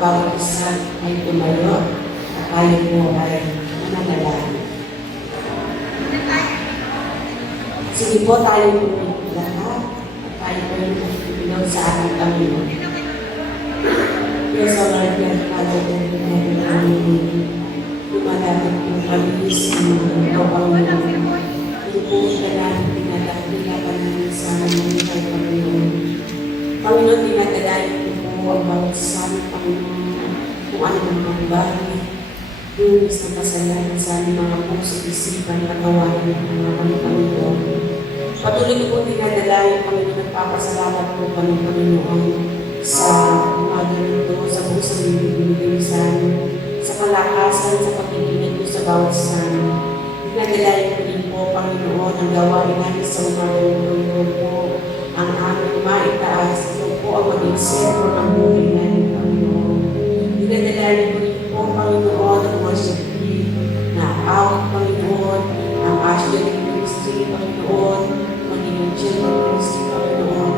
bawat isa ay tumayo at tayo po ay mananalangin. Sige po tayo po lahat at tayo po yung pagpipilog sa ating Panginoon. Yes, our Lord, God, Father, and in heaven, amen. Lumalapit yung pag-ibig ng mga Panginoon. Yung po siya namin tinatapilatan namin sa aming kay Panginoon. Panginoon, tinatalayan po ang bawat sa aming Panginoon kung ano ang mga bagay, lumis na kasalanan sa aming mga puso, isipan, katawan ng mga Panginoon. Patuloy ko po tinatalayan, Panginoon, nagpapasalamat po kami, Panginoon, sa umaga nito, sa pusang binibigay sa amin, sa kalakasan, sa pagkikinig ko sa bawat sa amin. Tinatalayan ko din po, Panginoon, ang gawain namin sa umaga nito po, ang aming maitaas, ito po ang maging sentro ng buhay namin, Panginoon. Tinatalayan ko din po, Panginoon, ang worship na out, Panginoon, ang Ashley Ministry, Panginoon, magiging children ministry, Panginoon.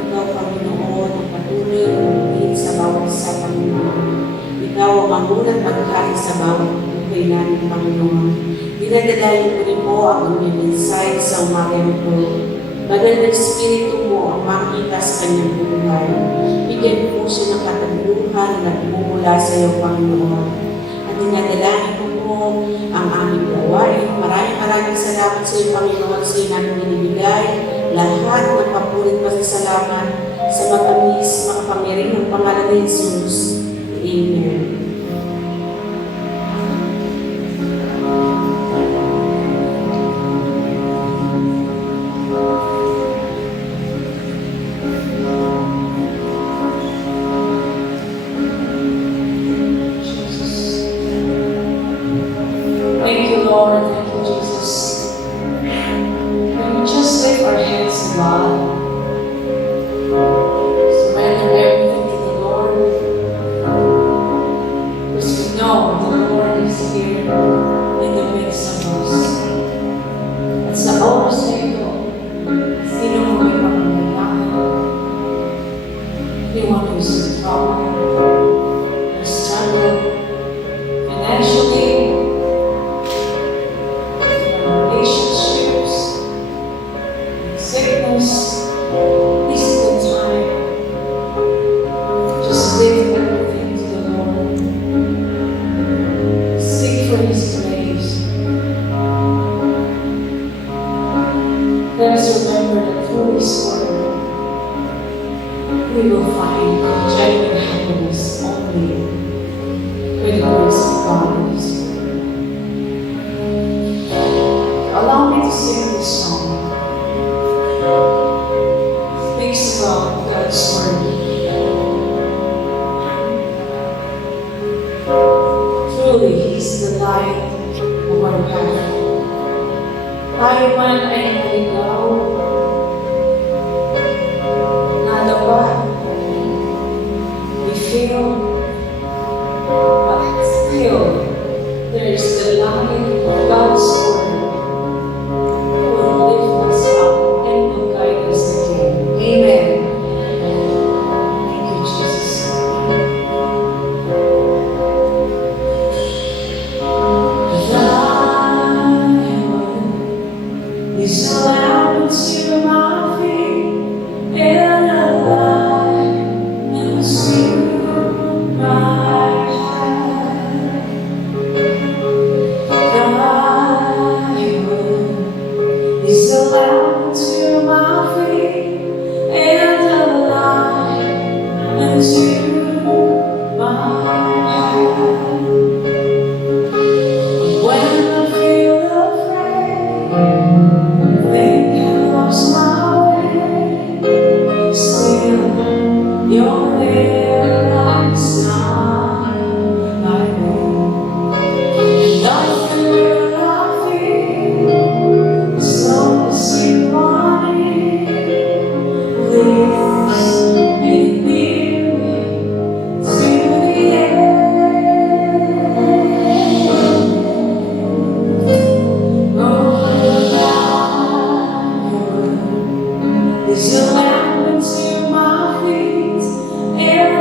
Ikaw, Panginoon, ang patuloy ng sa bawat isa, Panginoon. Ikaw ang mamulang pagkain sa bawat buhay namin, Panginoon. Dinadalayan ko rin po ang inyong insight sa umaga nito. Magandang Espiritu mo ang makita sa kanyang buhay. Bigyan po siya ng kataguluhan na nagmumula sa iyo, Panginoon. At dinadalayan ko po ang aming gawain. Maraming salamat sa iyo, Panginoon, sa iyo namin binibigay. Lahat ng papulit pasasalamat sa matamis, makapangyarihang pangalan ni Jesus. Amen. Thank you, Lord. Thank you, Jesus. Can we just lift our hands to God? Surrender everything to the Lord. Because we know the Lord is here in the midst of us. At sa oras na ito, sino mo may pangangailangan? Anyone who's in trouble, who's struggled financially, relationships, sickness, this is the time. Just lift everything to the Lord. Seek for His grace. Let us remember that through His Word, we will find genuine happiness only with the grace of God in His Word. Allow me to sing this song. Speaks about God's Word. Truly, He's the light of our path. Tayo man ay naligaw, nalawa, we feel, but still, there is the light of God's Word who will lift us up and will guide us again. Amen. Thank you, Jesus. Is a lamp to my feet and a light into my path. Thy word is a lamp to my feet and a light into my path. When I feel afraid, think I lost my way, still you're there right beside my way. And nothing will I fear, as long as you are near. Please lead me to the end. Is a lamp unto my feet and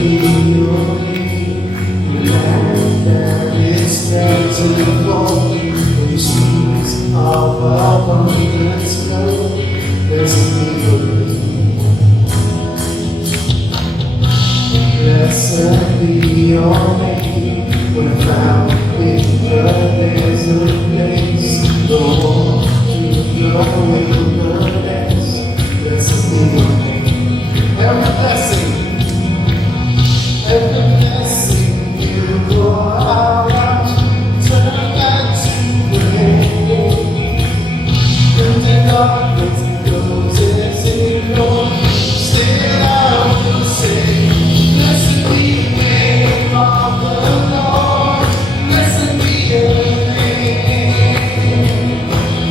be your name. The land that is plentiful, the streams of abundance flow. Blessed be your name. Blessed be your name. When I found in the desert place, the walk through the wilderness. Blessed be your name. Every blessing you pour out, turn back to rain. In the darkness it goes as it goes, still I will say, blessed be the name of the Lord. Blessed be your name.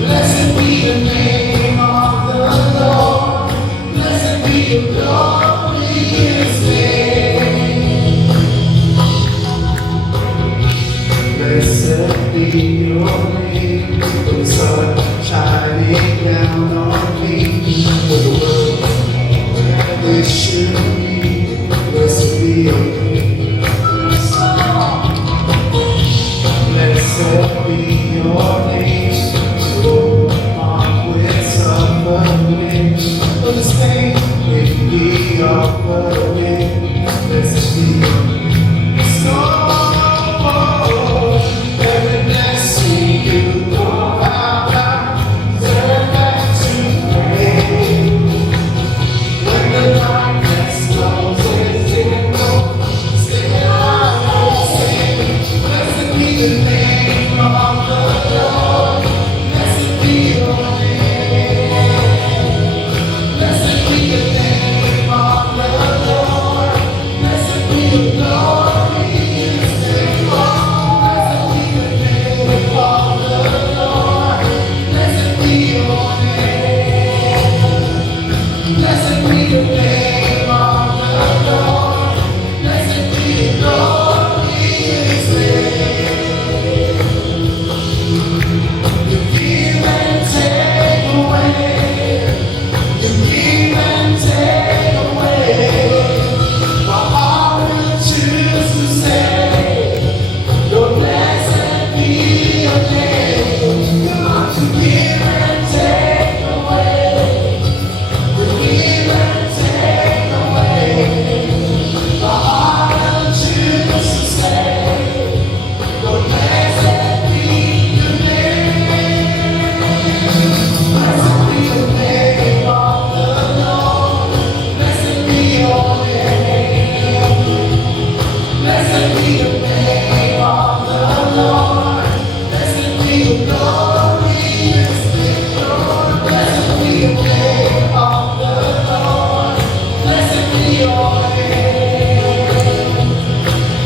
Blessed be the name of the Lord. Blessed be your glorious name. Blessed be your name. When the sun shining down on me, when the world where they should be. Blessed be your name. Blessed be your name. Lord, mark with suffering. For this pain may be offering. Blessed be your name. So every blessing you pour out, turn back to rain. When the darkness closes in, still I will sing. Blessed be the name of the Lord. Blessed be your name. Blessed be the name of the Lord. Blessed be your glorious name. Blessed be the name of the Lord. Blessed be your name. Blessed be the name of the Lord. Blessed be your glorious name. You give and take away. You give and take away. My heart will choose to say, Lord, blessed be your name. You give and take away. You give and take away. My heart will choose to say, Lord, blessed be your name. Blessed be the name of the Lord. Blessed be your name. Blessed be the name of the Lord. Blessed be your glorious name. Blessed be the name of the Lord. Blessed be your name.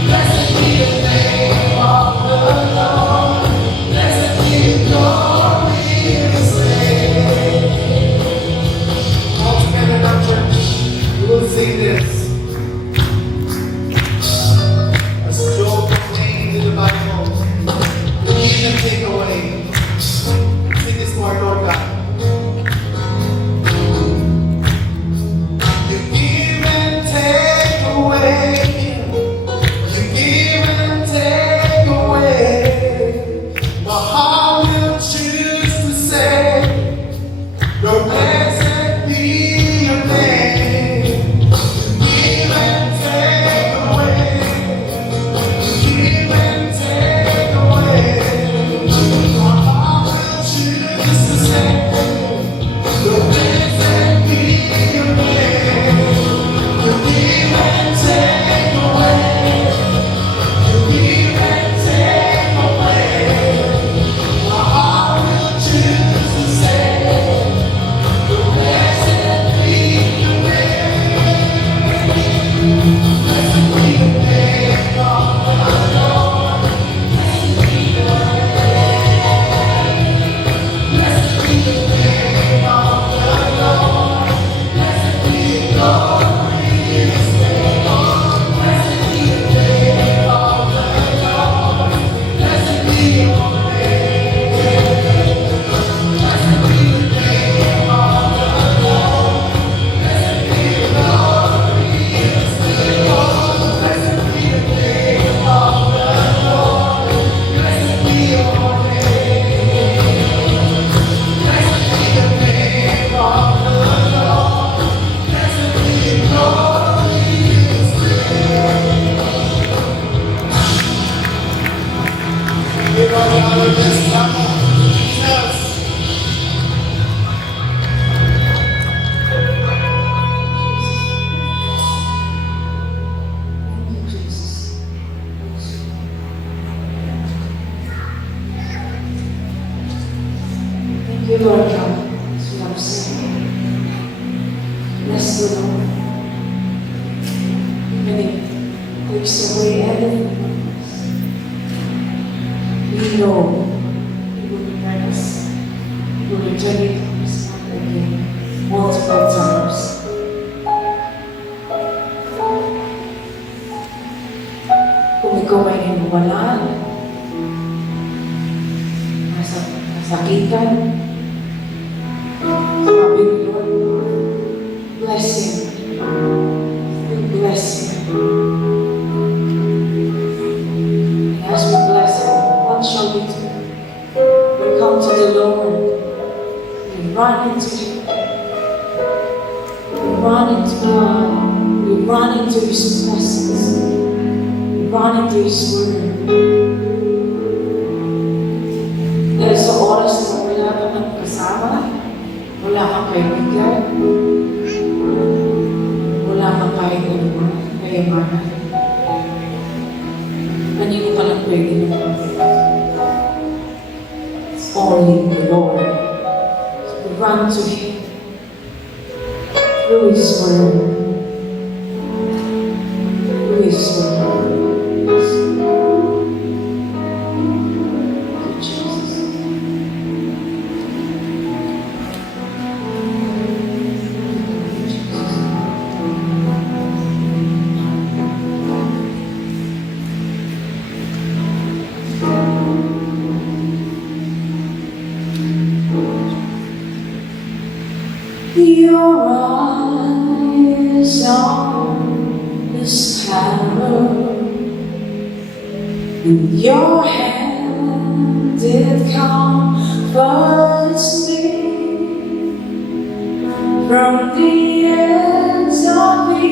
Blessed be the name of the Lord. Blessed be your glorious name. All together now, church, we will sing this. As Job proclaimed in the Bible, you give and take away. Sing this to our Lord God. You give and take away. You give and take away. My heart will choose to say, Lord, blessed be your name. You give and take away. You give and take away. My heart will choose to say, Lord, blessed be your name. You give and take away. You give and take away. My heart will choose to say, Lord, blessed be your name. Blessed be the name of the Lord. Blessed be your name. Blessed be the name of the Lord. Blessed be your glorious name. Blessed be the name of the Lord. Blessed be your name. Blessed be the name of the Lord. Blessed be your glorious name. Lord. Even if it takes away everything from us, we know He will return us. He will return it to us again, multiple times. Kung ikaw ay hinawalan, nasakitan, sabi ni Lord, bless him. We bless him. And as we bless him, what shall we do? We come to the Lord. We run into him. We run into God. We run into his presence. We run into his word. Dahil sa oras na wala ka ng kasama, wala kang kaibigan, wala kang kahit ano, kayamanan. Kanino ka lang pwede naman? It's only the Lord. So we run to Him through His word. Through His word. Thank you, Jesus. Your eyes on this tower, and your hand did comfort me from the ends of the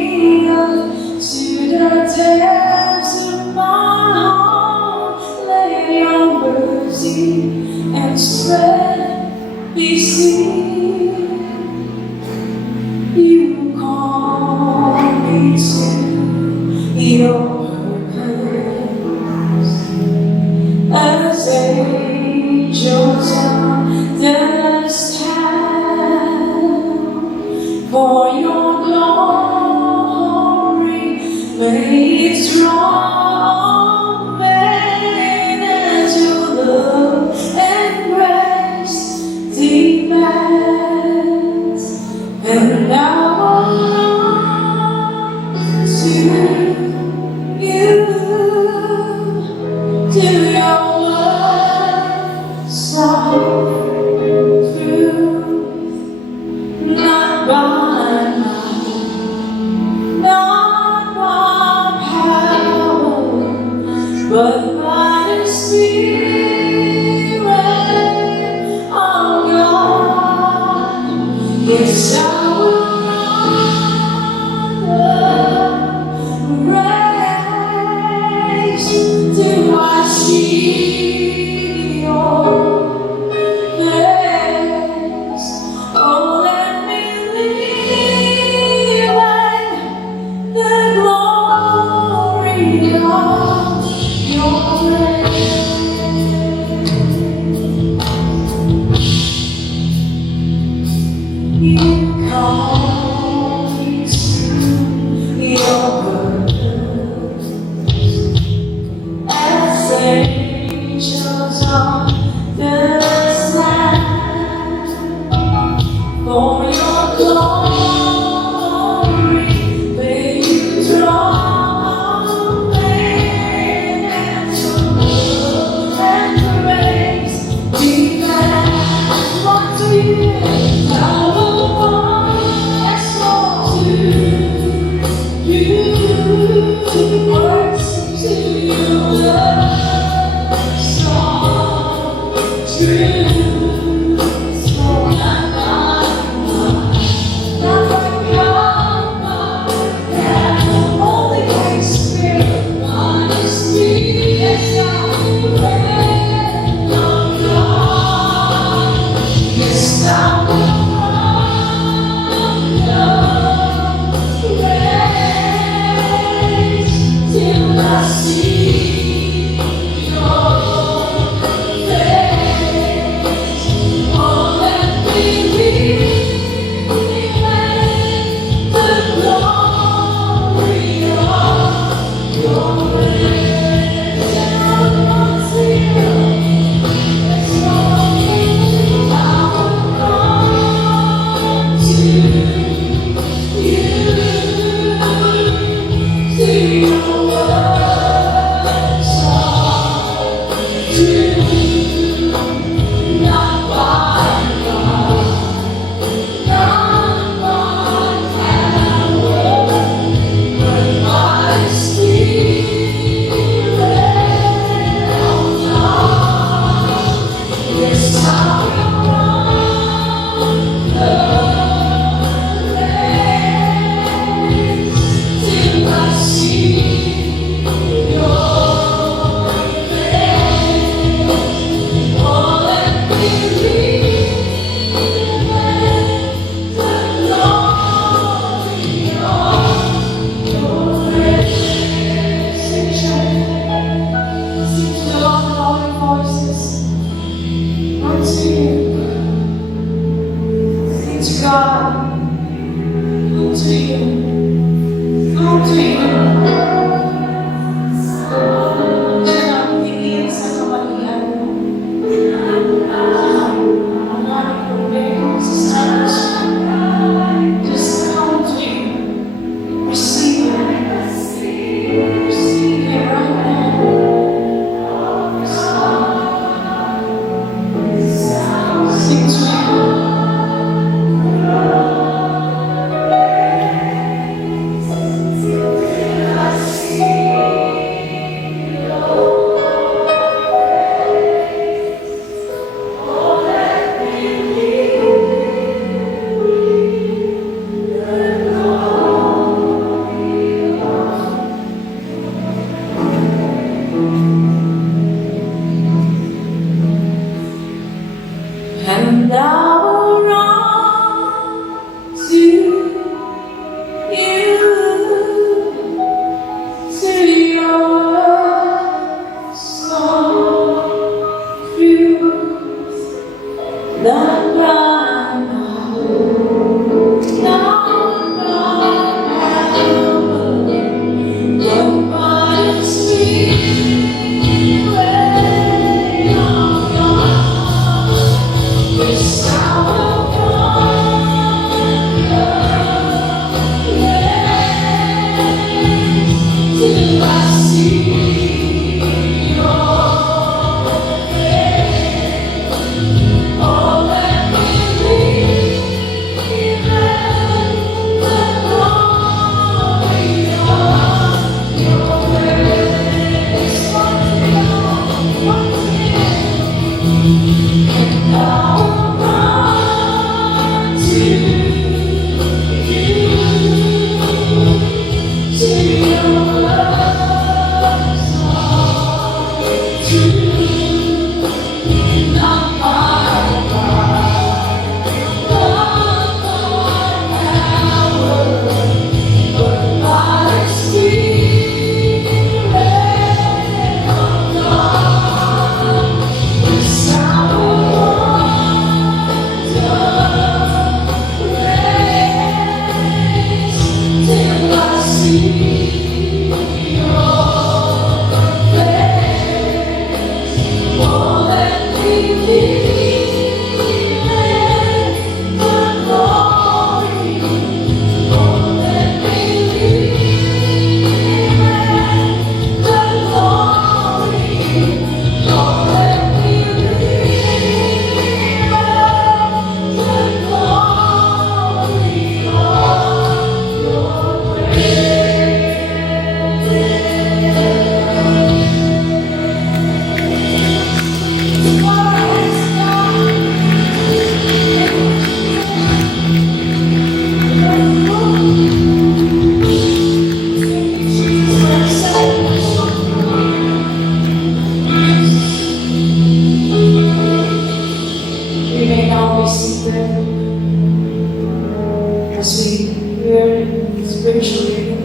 earth to the depths of my heart. Let your mercy and strength be seen. You call me to your purpose as angels on the stand for your glory. May it draw men to love and grace demands. And I belong to you, to your word, soft truth, not by might, not by power, And I will run to you, to your song, truth, not by not by but by the Spirit of God. Yes, I will run till I see your face. Oh, let me live the glory of your grace. Once again, and I will run to you, to your love song, to not by power, not by power, but by the Spirit of God. Yes, I will run the race till I see your face. Oh, let me live the glory. Oh, let me live the glory. Oh, let me live the glory of your We may now be seated as we hear spiritual reading.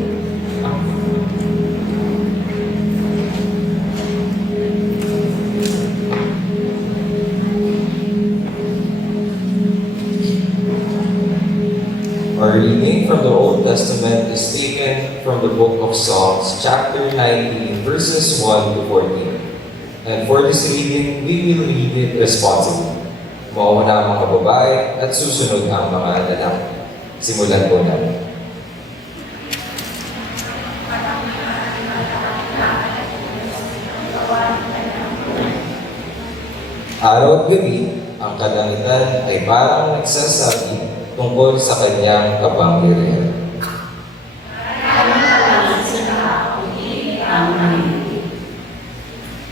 Our reading from the Old Testament is taken from the book of Psalms, chapter 19, verses 1 to 14. And for this reading, we will read it responsibly. Mauna ang mga babae at susunod ang mga lalaki. Simulan po natin. Araw at gabi, ang kalangitan ay parang nagsasabi tungkol sa kanyang kapangyarihan.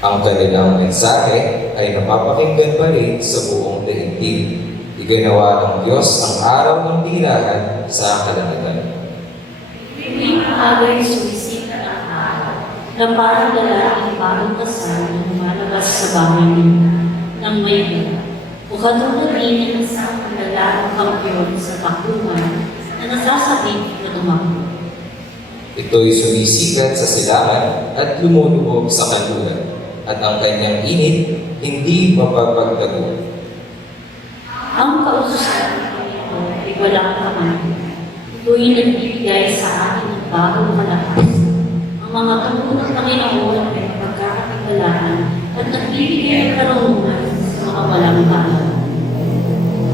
Ang kanilang mensahe ay napapakinggan pa rin sa buong daigdig. Iganawa ng Diyos ang araw ng birahan sa kalangitan. Tuwing agay sumisita ang araw, na parang lalaking bagong kasal na lumalabas sa bahay niya ng may ina. O katulad din ng isang lalaking kampiyon sa takbuhan na nasasabing na tumakbo. Ito'y sumisikat sa silangan at lumulubog sa kanluran, at ang kanyang init hindi mapapagtago. Ang kaususan ng Panginoon ay walang kamay. Ito'y nagbibigay sa atin ng bagong malakas. Ang mga tungkol ng Panginoon ay pagkakatiwalaan at nagbibigay ng karunungan sa mga walang bahay.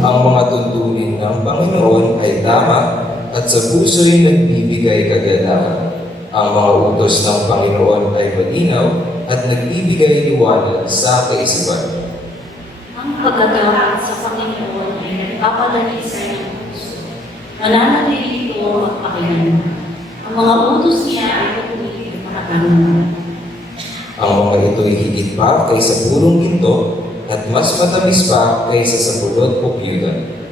Ang mga tuntunin ng Panginoon ay tama at sa puso'y nagbibigay kagalakan. Ang mga utos ng Panginoon ay malinaw at nagbibigay liwanag sa kaisipan. Ang pagkagawa sa Panginoon ay nagpapadali sa iyong puso. Mananatili ito magpakailan. Ang mga utos niya ay patuloy na makakarunungan. Ang mga ito'y higit pa kaysa purong ginto at mas matamis pa kaysa sa pulot o piyudan.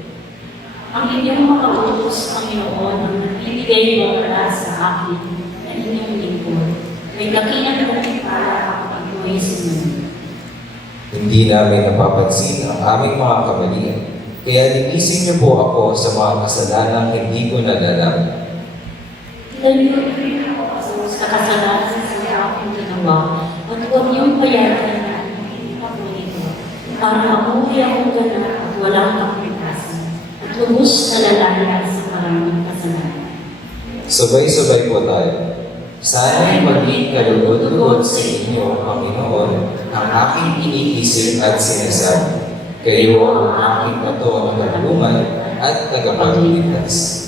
Ang inyong mga utos, Panginoon, ang nagbibigay wala sa akin na inyong lingkod. May dakilan ko para ang ito'y sinunod. Hindi namin napapansin ang aming mga kamalian, kaya linisin niyo po ako sa mga kasalanang hindi ko nalalaman. Ilayo ako sa kasalanan sa aking ginawa at huwag niyong bayaran na hindi ako nito para mamuhay akong ganap at walang kapintasan at lubos na lalaya sa maraming kasalanan. Sabay-sabay po tayo. Sana'y maging kalulod-lugod sa inyo, Panginoon, ang aking iniisip at sinasabi. Kayo ang aking bato ng kalungan at tagapagligtas.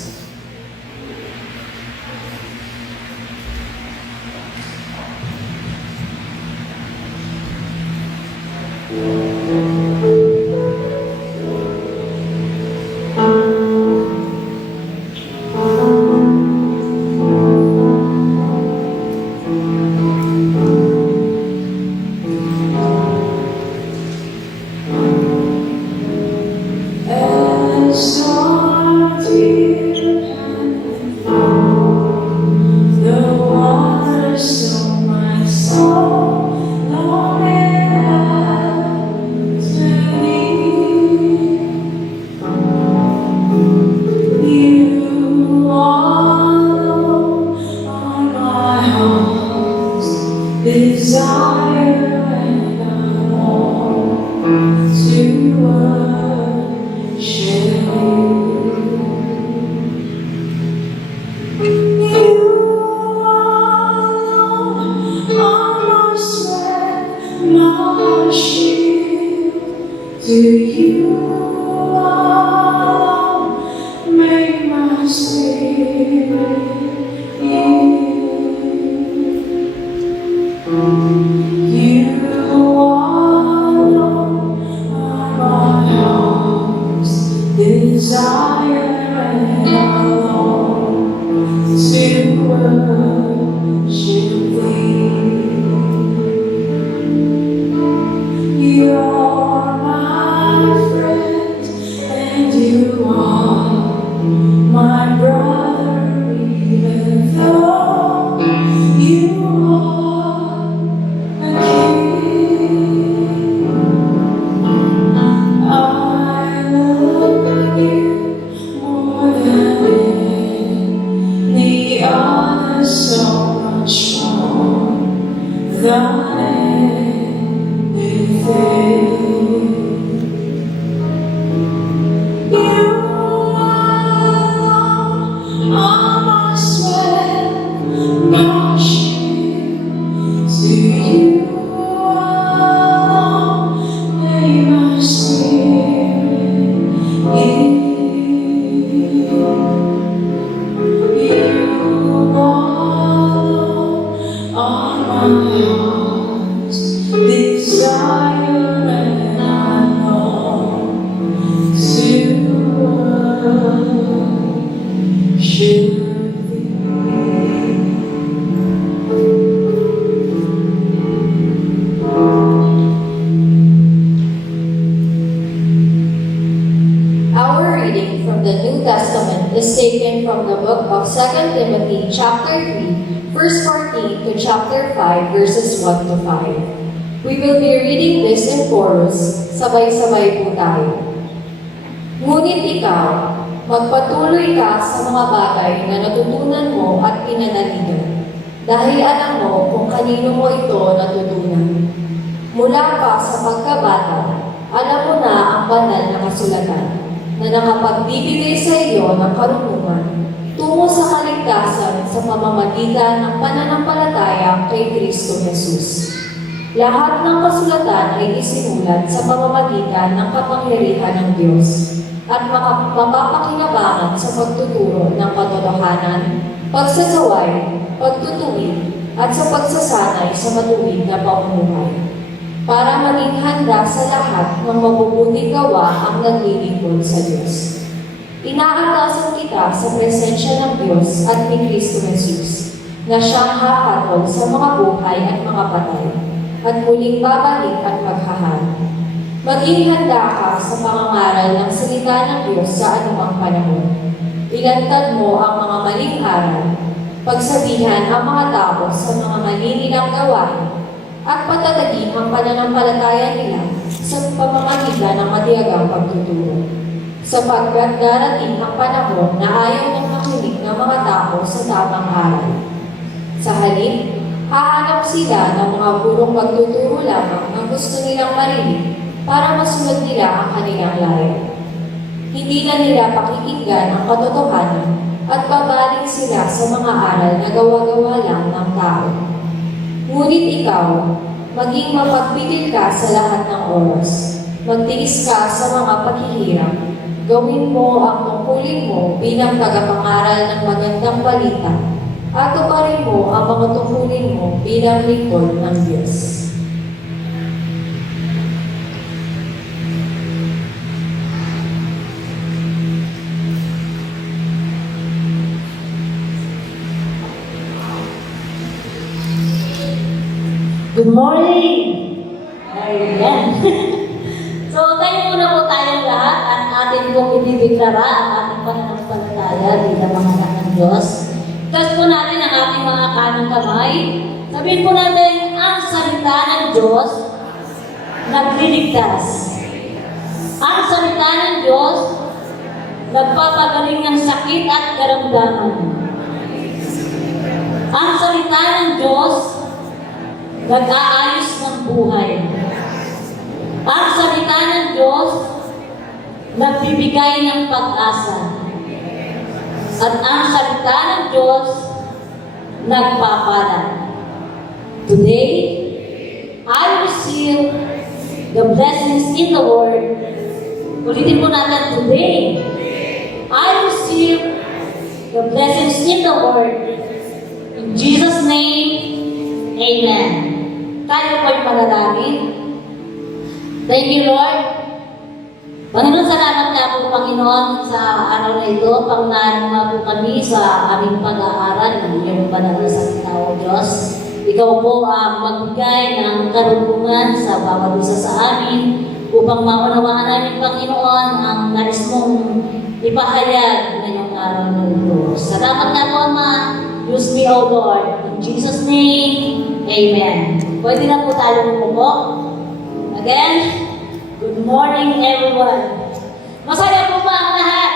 Desire and I want to worship you. Are my strength, my shield. To you alone make my spirit yield. You alone are my heart's desire, and I long to worship Thee. You're my friend, and You are my brother, even though You are a king. I love You more than any other, so much more than anything. You alone are my strength, my shield. To You alone may my spirit yield. You alone are my heart's desire. 2 Timothy chapter 3, verse 14 to chapter 5, verses 1 to 5. We will be reading this in chorus, sabay-sabay po tayo. Ngunit ikaw, magpatuloy ka sa mga bagay na natutunan mo at pinanaligan, dahil alam mo kung kanino mo ito natutunan. Mula pa sa pagkabata, alam mo na ang banal na kasulatan na nakapagbibigay sa iyo ng karunungan tungo sa kaligtasan sa pamamagitan ng pananampalataya kay Kristo Jesus. Lahat ng kasulatan ay isinulat sa pamamagitan ng kapangyarihan ng Diyos at mapapakinabangan sa pagtuturo ng katotohanan, pagsasaway, pagtutuwid, at sa pagsasanay sa matuwid na pamumuhay, para maging handa sa lahat ng mabubuting gawa ang naglilingkod sa Diyos. Inaatasan kita sa presensya ng Diyos at ni Kristo Jesus, na siyang hahatol sa mga buhay at mga patay, at muling babalik at maghahanap. Maging handa ka sa pangangaral ng salita ng Diyos sa anumang panahon. Ilantad mo ang mga maling aral, pagsabihan ang mga tao sa mga malililang gawain, at patatagin ang pananampalataya nila sa pamamagitan ng matiyagang pagtuturo. Sapagkat darating ang panahon na ayaw nang makinig ng mga tao sa tamang aral. Sa halip, hahanap sila ng mga gurong pagtuturo lamang ang gusto nilang marinig para masunod nila ang kanilang layo. Hindi na nila pakikinggan ang katotohanan at babalik sila sa mga aral na gawa-gawa lang ng tao. Ngunit ikaw, maging mapagpigil ka sa lahat ng oras. Magtiis ka sa mga paghihirap. Gawin mo ang tungkulin mo bilang tagapangaral ng magandang balita at tuparin mo ang mga tungkulin mo bilang lingkod ng Diyos. Good morning! Ayan. So, tayo muna po tayong lahat at atin pong idideklara ang ating pananampalataya bilang mga anak ng Diyos. Taas po natin ang ating mga kanang kamay. Sabihin po natin, ang salita ng Diyos nagliligtas. Ang salita ng Diyos nagpapagaling ng sakit at karamdaman. Ang salita ng Diyos nag-aayos ng buhay. Ang salita ng Diyos nagbibigay ng pag-asa. At ang salita ng Diyos nagpapala. Today, I receive the blessings in the Word. Ulitin po natin, today, I receive the blessings in the Word. In Jesus' name, Amen. Tayo po'y manalangin. Thank you, Lord. Panginoon, salamat nga po, Panginoon, sa araw na ito. Pangunahan nga po kami sa aming pag-aaral ng iyong banal na salita, O Diyos. Ikaw po ang magbigay ng karunungan sa bawat isa sa amin upang maunawaan namin, Panginoon, ang nais mong ipahayag ngayong araw na ito. Salamat nga po, Ama. Use me, O Lord. In Jesus' name, Amen. Pwede na po tayo umupo. Again, good morning, everyone. Masaya po ba ang lahat?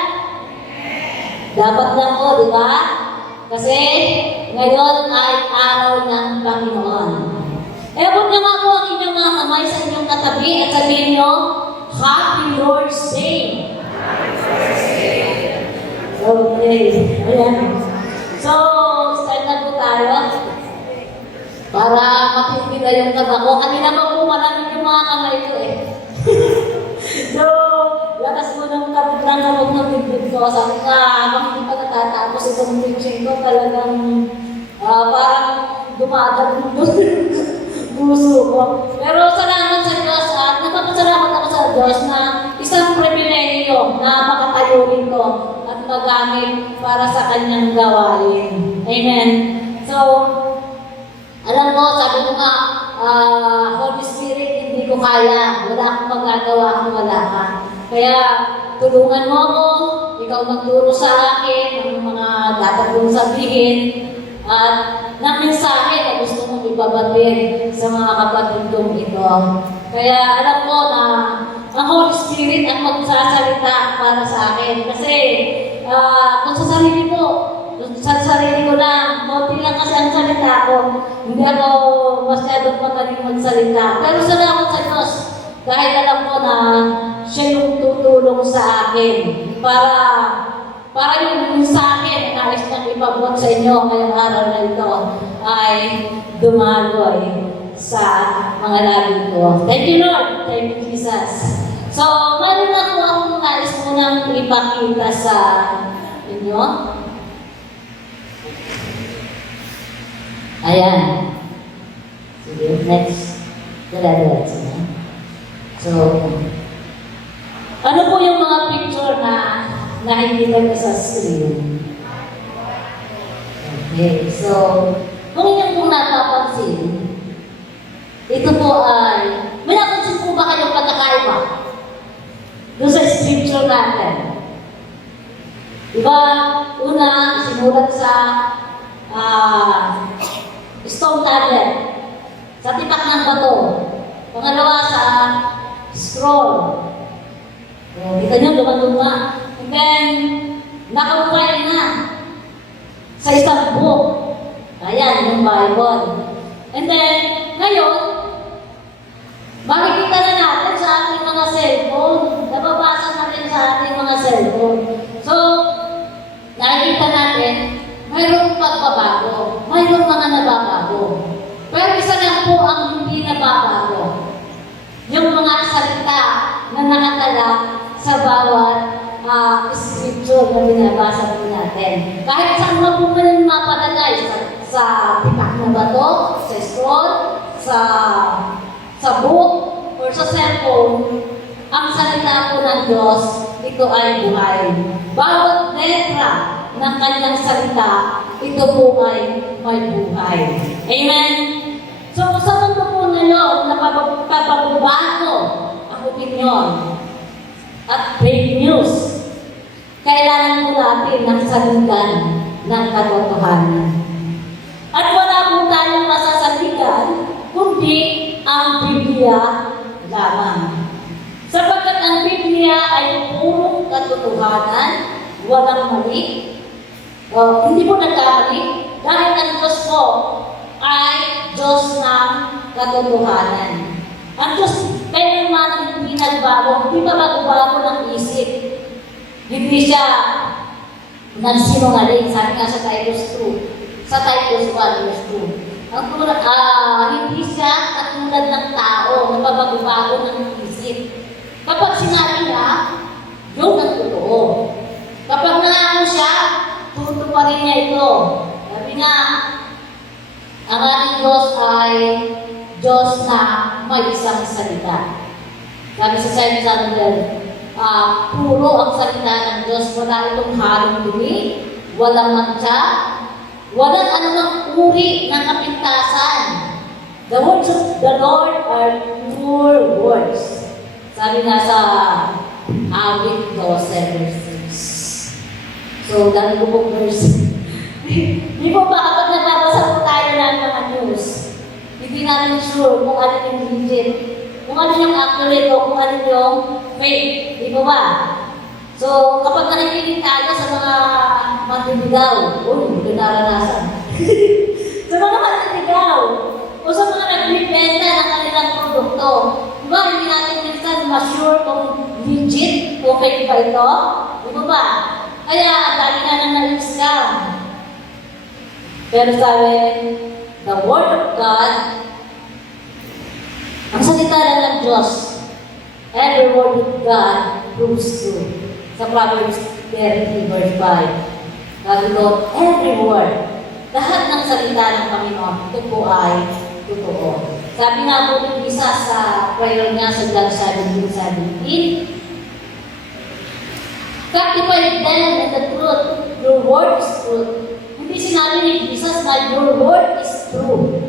Dapat lang po, di ba? Kasi ngayon ay araw ng Panginoon. Ebot nyo nga po ang inyong mga kamay sa inyong katabi at sabihin nyo, Happy Lord's Day. Okay. Ayan. So, start na po tayo para makikita yung taga ko. Kanina pa po maraming yung mga kamay ko eh. So, lakas mo ng kapitang kamag ng dibdib ko. Sabi ka, habang hindi pa natatapos itong preaching ko, talagang parang dumadag ng puso ko. Pero salamat sa Diyos at napapasalamat ako sa Diyos na isang pribilehiyo na makatayo ko at magamit para sa kanyang gawain. Amen. So, alam mo, sabi ko nga, Holy Spirit, hindi ko kaya. Wala akong magagawa kung wala ka. Kaya, tulungan mo ako, ikaw magturo sa akin ng mga dapat kong sabihin at na mensahe na gusto mong ibabatid sa mga kapatid kong ito. Kaya alam ko na ang Holy Spirit ang magsasalita para sa akin. Kasi kung sa sarili ko lang, konti lang kasi ang salita ko, hindi ako masyadong magaling magsalita. Pero salamat sa Diyos dahil alam ko na siya yung tutulong sa akin para yung mensahe na nais niyang ipabot sa inyo ngayong araw na ito ay dumaloy sa mga labi ko. Thank you, Lord. Thank you, Jesus. So, meron ako ang nais mo nang ipakita sa inyo. Ayan. Sige, next. Diretso na. So, ano po yung mga picture na nakikita ko sa screen? Okay, so, kung inyong pong napapansin, ito po ay, may napansin po ba kayong pagkakaiba doon sa scripture natin? Diba, una, simulat sa stone tablet, sa tipak ng bato. Pangalawa, sa scroll. So, kita nyo, luma-luma. And then, nakabuhay na sa isang book. Ayan, yung Bible. And then, ngayon, makikita na natin sa ating mga cellphone. Nababasa natin sa ating mga cellphone. So, nakikita natin, mayroong pagbabago. Mayroong mga nababago. Pero isa lang po ang hindi nababago. Yung mga salita na nakatala sa bawat scripture na binabasa po natin. Kahit saan mo po man mapalagay, sa pitak na bato, sa scroll, sa book, or sa cellphone, ang salita po ng Diyos, ito ay buhay. Bawat letra ng kanyang salita, ito po ay may buhay. Amen? So, sa mundo po ngayon, napapabago ang opinion at fake news. Kailangan po natin ng saligan ng katotohanan. At wala po tayong masasaligan, kundi ang Biblia lamang. Sapagkat ang Biblia ay purong katotohanan, walang mali, hindi po nagkamali, dahil ang Diyos po ay Diyos ng katotohanan. Ang Diyos, kailanman hindi nagbago, hindi pa bago-bago ng isip. Hindi siya nagsinungaling, sabi nga sa Titus 2, sa Titus 1, verse 2. Hindi siya katulad ng tao na pabago-bago ng isip. Kapag sinabi niya, yun ang totoo. Kapag nangako siya, tutuparin niya ito. Sabi nga, ang ating Diyos ay Diyos na may isang salita. Sabi sa St. Samuel, puro ang salita ng Diyos, wala itong halong dumi, walang mantsa, walang anumang uri ng kapintasan. The words of the Lord are pure words. Sabi nga sa Awit 12, verse 6. So, dami ko pong verse. Di po ba kapag nagbabasa po tayo ng mga news, hindi natin sure kung ano yung legit, kung ano yung accurate o kung ano yung fake. Di po ba? So, kapag nakikinig tayo sa mga manliligaw, hindi ko naranasan. Sa mga manliligaw, o sa mga nagbibenta ng kanilang produkto, diba, hindi natin minsan ma-sure kung legit o fake ba ito? Di ba? Kaya, dami na nang nag-scam. Pero sabi, the Word of God, ang salita lang ng Diyos, every word of God proves true. Sa Proverbs 30, verse 5, sabi ko, every word, lahat ng salita ng Panginoon, ito po ay totoo. Sabi nga po yung isa sa prayer niya sa John 17:17, "Sanctify them in the truth, your word is truth." Hindi sinabi ni Jesus na your word is true.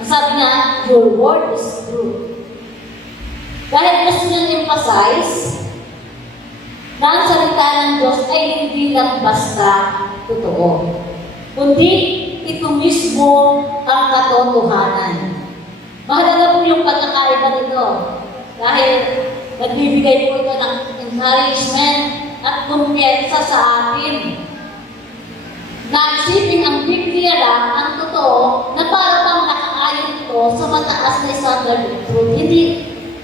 Ang sabi niya, your word is true. Dahil gusto niyang emphasize na ang salita ng Diyos ay hindi lang basta totoo, kundi ito mismo ang katotohanan. Mahalaga po yung pagkakaiba nito dahil nagbibigay po ito ng encouragement at kumpiyansa sa atin. Naisipin ang Biblia lang ang totoo na para bang nakaayon ito sa mataas na standard of truth.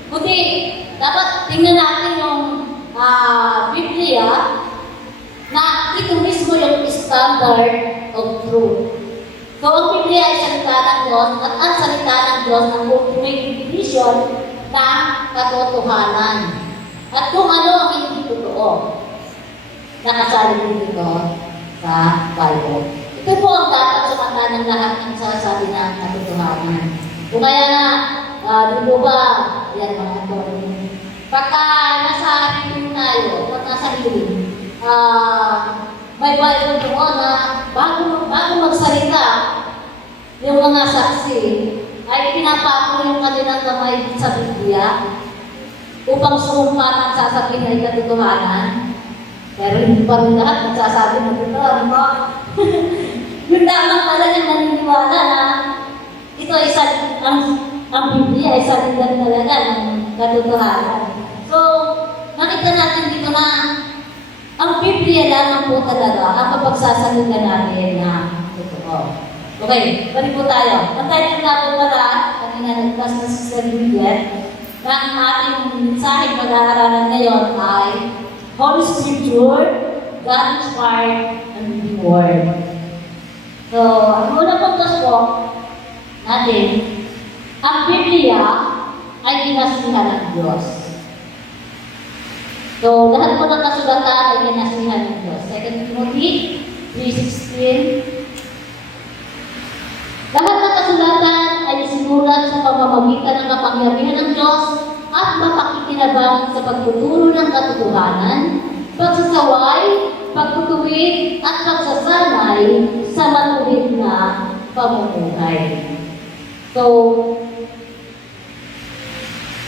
Kundi dapat tingnan natin yung Biblia na ito mismo yung standard of truth. So, ang Biblia ay salita ng Diyos at ang salita ng Diyos ang ultimate definition ng katotohanan. At kung ano ang hindi totoo, nakasabi dito sa Bible. Ito po ang dapat sa mata ng lahat ng sasabi ng katotohanan. Kung kaya nga, di po ba, yan mga ito, pagka nasa ating tayo, pag nasa living, may Bible doon na bago magsalita, yung mga saksi ay pinapako yung kanilang kamay sa Biblia upang sumumpa ng sasabihin ay katotohanan. Pero hindi pa rin lahat magsasabi ng totoo, ano ba? Yung lamang talaga naniniwala na ito ay ang Biblia ay salitan talaga ng katotohanan. So, makita natin dito na ang Biblia lamang po talaga ang mapagsasalita natin na totoo. Okay, balik po tayo. Ang title nga po pala, kanina nag-class na si Sister Juliet, ang ating mensahe pag-aaralan ngayon ay Holy Scripture, God-inspired, and Living Word. So, ang una pong po natin, ang Biblia ay kinasihan ng Diyos. So, lahat po ng kasulatan ay kinasihan ng Diyos. 2 Timothy 3:16. Lahat ng kasulatan ay sinulat sa pamamagitan ng kapangyarihan ng Diyos at mapakikinabang sa pagtuturo ng katotohanan, pagsasaway, pagtutuwid, at pagsasanay sa matuwid na pamumuhay. So,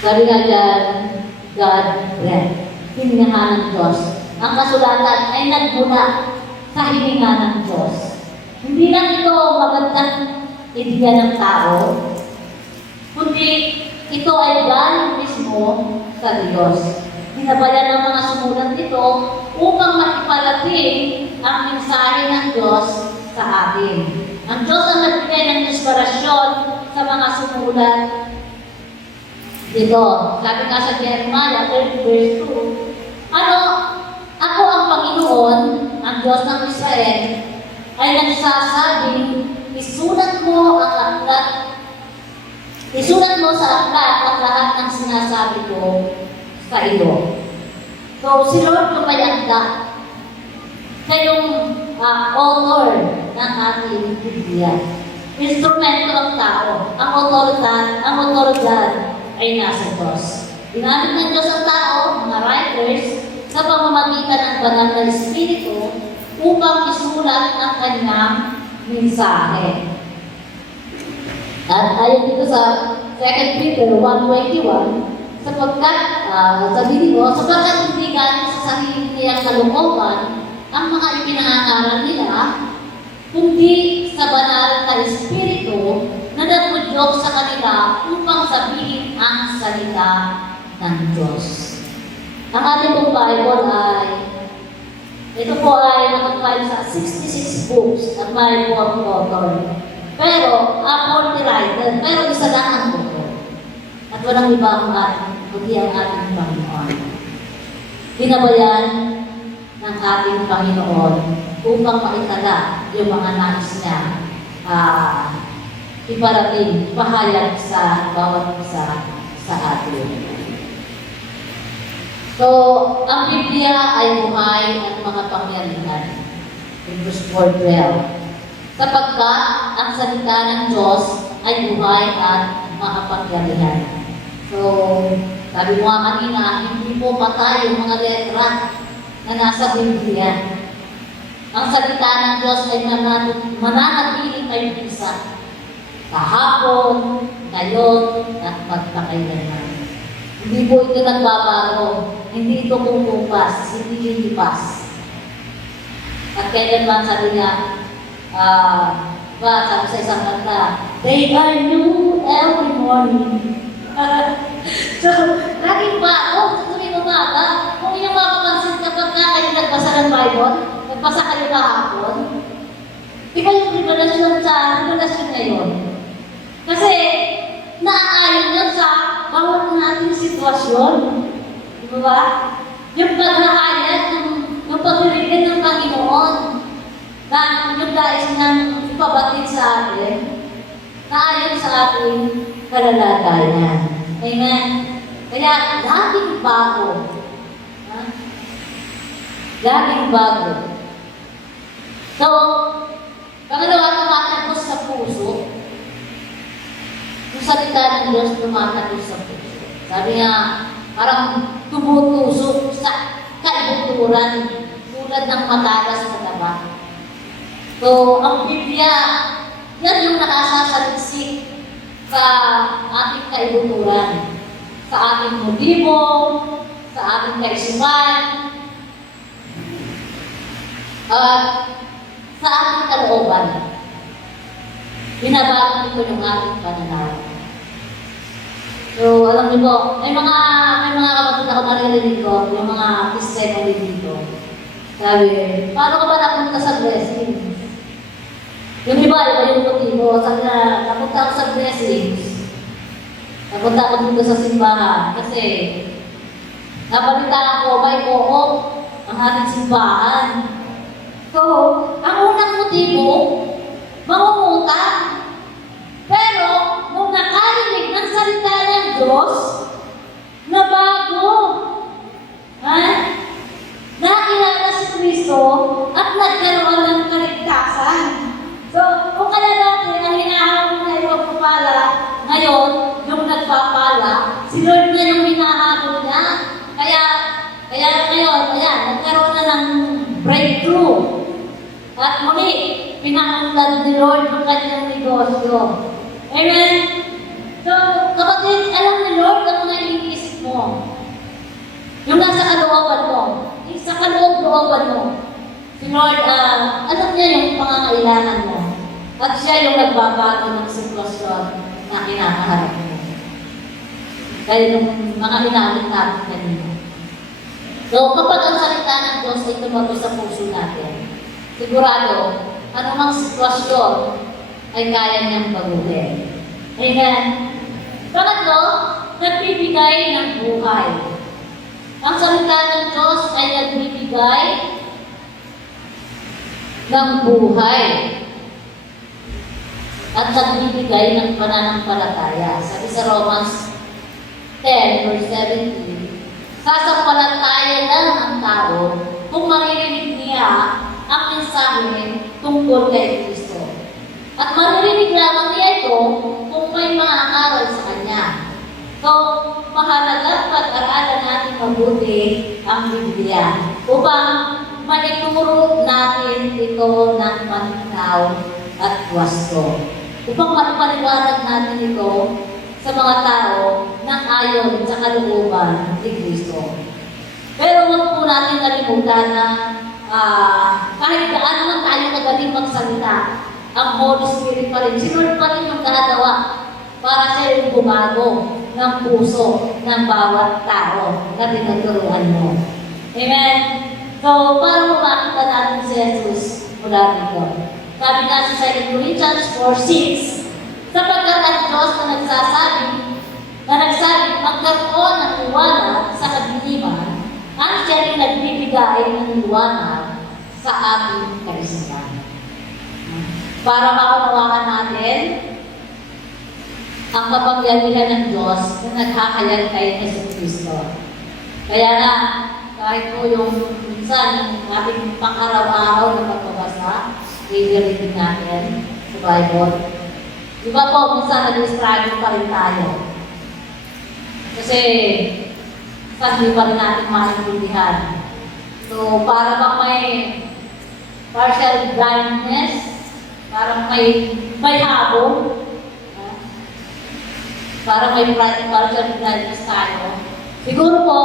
sabi nga dyan, God breathed. Hininga ng Diyos. Ang kasulatan ay nagmula sa hininga ng Diyos. Hindi lang ito magandang ideya ng tao, kundi ito ay galing mismo sa Diyos. Binabayan ng mga sumulat nito upang makiparating ang mensahe ng Diyos sa atin. Ang Diyos ang nagbigay ng inspirasyon sa mga sumulat dito. Sabi nga sa Jeremiah 30 verse 2, ako ang Panginoon, ang Diyos ng Israel, ay nagsasabing, isulat mo sa aklat ang lahat ng sinasabi ko sa iyo. So, si Lord yung may aklat. Siya yung author ng ating Biblia. Instrumento ng tao. Ang otoridad ay nasa Diyos. Ginamit ng Diyos ang tao, mga writers, sa pamamagitan ng banal na Espiritu upang isulat ang kanyang mensahe. At ayon dito sa 2 Peter 1:21, sapagkat hindi galing sa sarili niyang kalooban ang mga ipinangangaral nila, kundi sa banal na Espiritu na nagmudyok sa kanila upang sabihin ang salita ng Diyos. Ang ating pong Bible ito po ay nakapile sa 66 books at may 4 author. Pero, 40 writer, pero isa lang ang author. At walang iba ang kundi ang ating Panginoon. Binabayan ng ating Panginoon upang maitala yung mga nais niya iparating, pahayag sa bawat isa sa atin. So, ang Biblia ay buhay at mga pangyarihan. Hebrews 4:12. Sapagkat ang salita ng Diyos ay buhay at makapangyarihan. So, sabi mo nga kanina, hindi po patay yung mga letra na nasa Biblia. Ang salita ng Diyos ay mananatili kayo isa. Kahapon, ngayon, at magpakailanman. Hindi po ito nagbabago. hindi ito kukupas, hindi lilipas. At kailanman sabi niya, sabi sa isang kanta, they are new every morning. So, laging bago, sa tuwing umaga, kung inyong makapansin kapag kayo nagbasa ng Bible, nagbasa kayo kahapon, di ba yung revelasyon ngayon? Kasi, naaayon yun sa bawat nating sitwasyon. Di ba? Yung paghahayag, yung pagbibigay ng Panginoon, na yung dais ng ipabatid sa atin, naayon sa ating kalalagayan. Amen? Kaya, laging bago. Ha? Laging bago. So, pangalawa, tumatagos sa puso. Yung salita ng Diyos tumatagos sa puso. Sabi nga, parang tumutusok sa kaibuturan tulad ng matalas na daba. So, ang Biblia, yan yung nakasasaliksik sa ating kaibuturan, sa ating motibo, sa ating kaisipan, at sa ating kalooban. Binabago nito yung ating pananaw. So, alam niyo po, may mga kapatid ako naririnig ko, yung mga Kristiyano dito. Sabi, paano ka ba napunta sa blessing? Yung iba yung motibo. Sabi na, napunta ako sa blessings. Napunta ako dito sa simbahan. Kasi, napalitaan ko, may co-op ang ating simbahan. So, ang unang motibo, mangungutang. Pero, nung nakarinig ng salita ng Diyos, na bago, nakilala si Kristo at nagkaroon ng kaligtasan. So, kung kaya natin ang hinahabol na ipagpapala, ngayon, yung nagpapala, si Lord na yung hinahabol niya. Kaya ngayon, ayan, nagkaroon na ng breakthrough. At muli, pinangundan ni Lord ang kanyang negosyo. Amen? So, kapatid, alam ni Lord ang mga iniisip mo. Yung nasa kalooban mo. Sa kaloob-looban mo. Si Lord, alam niya yung pangangailangan mo. At siya yung nagbabago ng sitwasyon na kinakaharap mo. Dahil yung mga hinamit natin kanina. So, kapag ang salita ng Diyos ay tumago sa puso natin, sigurado, anumang sitwasyon ay kaya niyang baguhin. Amen? Pangatlo, nagbibigay ng buhay. Ang salita ng Diyos ay nagbibigay ng buhay at nagbibigay ng pananampalataya. Sabi sa Romans 10, verse 17, sasampalataya lang ang tao kung maririnig niya ang mensahe tungkol kay Kristo. At maririnig lamang niya ito kung may mga aral sa Kanya. So, mahalagang pag-aralan natin mabuti ang Biblia upang manituro natin ito ng malinaw at wasto. Upang mapaliwanag natin ito sa mga tao nang ayon sa kalooban ni Kristo. Pero huwag po natin kalimutan na kahit gaano man tayo kagaling magsalita, ang Holy Spirit pa rin, si Lord pa rin yung gagawa para siya yung bumago ng puso ng bawat tao na tinuturuan mo. Amen? So, para makita natin si Jesus mula dito. Sabi nga sa 2 Corinthians 4:6, sapagkat ang Diyos na nagsabi, magkaroon ng liwanag sa kadiliman, ang siya rin nagbibigay ng liwanag sa ating kaisipan. Para maunawaan natin ang kapangyarihan ng Diyos na naghahayag kay Jesucristo. Kaya nga, kahit po yung minsan, yung ating pang-araw-araw na pagbabasa, reading natin sa Bible. Di ba po, minsan nag-struggle pa rin tayo. Kasi, hindi pa rin natin maintindihan. So, para bang may partial blindness, parang may habong, parang may partial blindness tayo. Siguro po,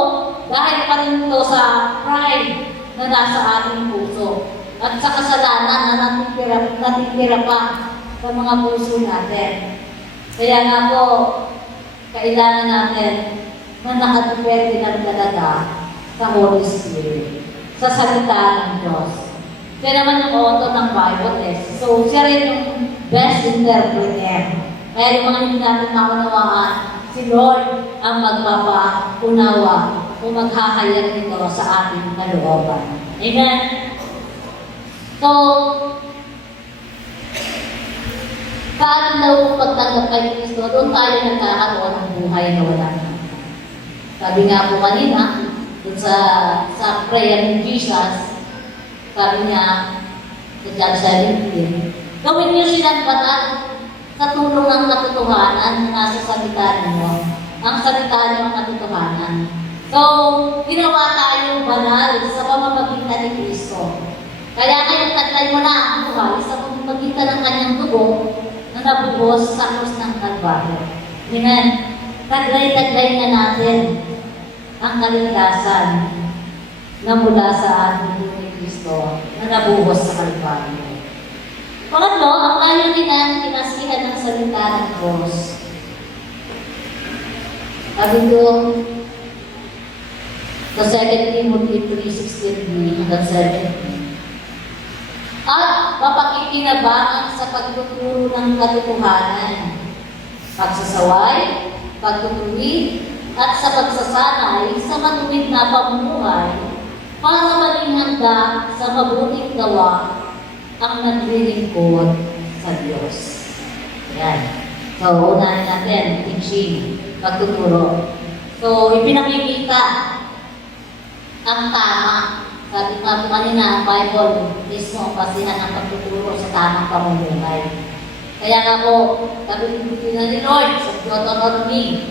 dahil pa rin ito sa pride na nasa ating puso at sa kasalanan na natitira pa sa mga puso natin. Kaya nga po, kailangan natin na nakadepende lang talaga sa Holy Spirit, sa salita ng Diyos. Siya naman yung author ng Bible test. So, siya rin yung best interpreter. Kaya yung mga hindi natin maunawaan, si Lord ang magpapaunawa o maghahayag nito sa ating kalooban. Amen? So, paano daw pagtanggap kay Kristo, doon tayo nagkakaroon ng buhay na wala na. Sabi nga po kanina, dun sa prayer ni Jesus, sabi niya, sa John 17, gawin niyo silang banal sa tulong ng katotohanan na nasa salita ninyo. Ang salita niyo ang katotohanan. So, ginawa tayong banal sa pamamagitan ni Kristo. Kaya ngayon, taglay mo na ang buhay sa pamamagitan ng kanyang dugo na nabuhos sa krus ng Kalbaryo. Amen. Taglay-taglay na natin ang kaligtasan na mula sa ating ni Kristo na nabuhos sa Kalbaryo. Pangatlo, ang layunin ng kinasihan ng salita ng Diyos. Sabi ko, sa 2 Timothy 3:16 hanggang 17. At mapakikinabangan sa pagtuturo ng katotohanan, pagsasaway, pagtutuwid, at sa pagsasanay sa matuwid na pamumuhay para maging handa sa mabuting gawa ang naglilingkod sa Diyos. Yan. So, unahin natin, teaching, pagtuturo. So, ipinakikita ang tama. Sabi nga po kanina, ang Bible mismo ang basihan ng pagtuturo sa tamang pamumuhay. Kaya nga po, sabi ni Lord sa Deuteronomy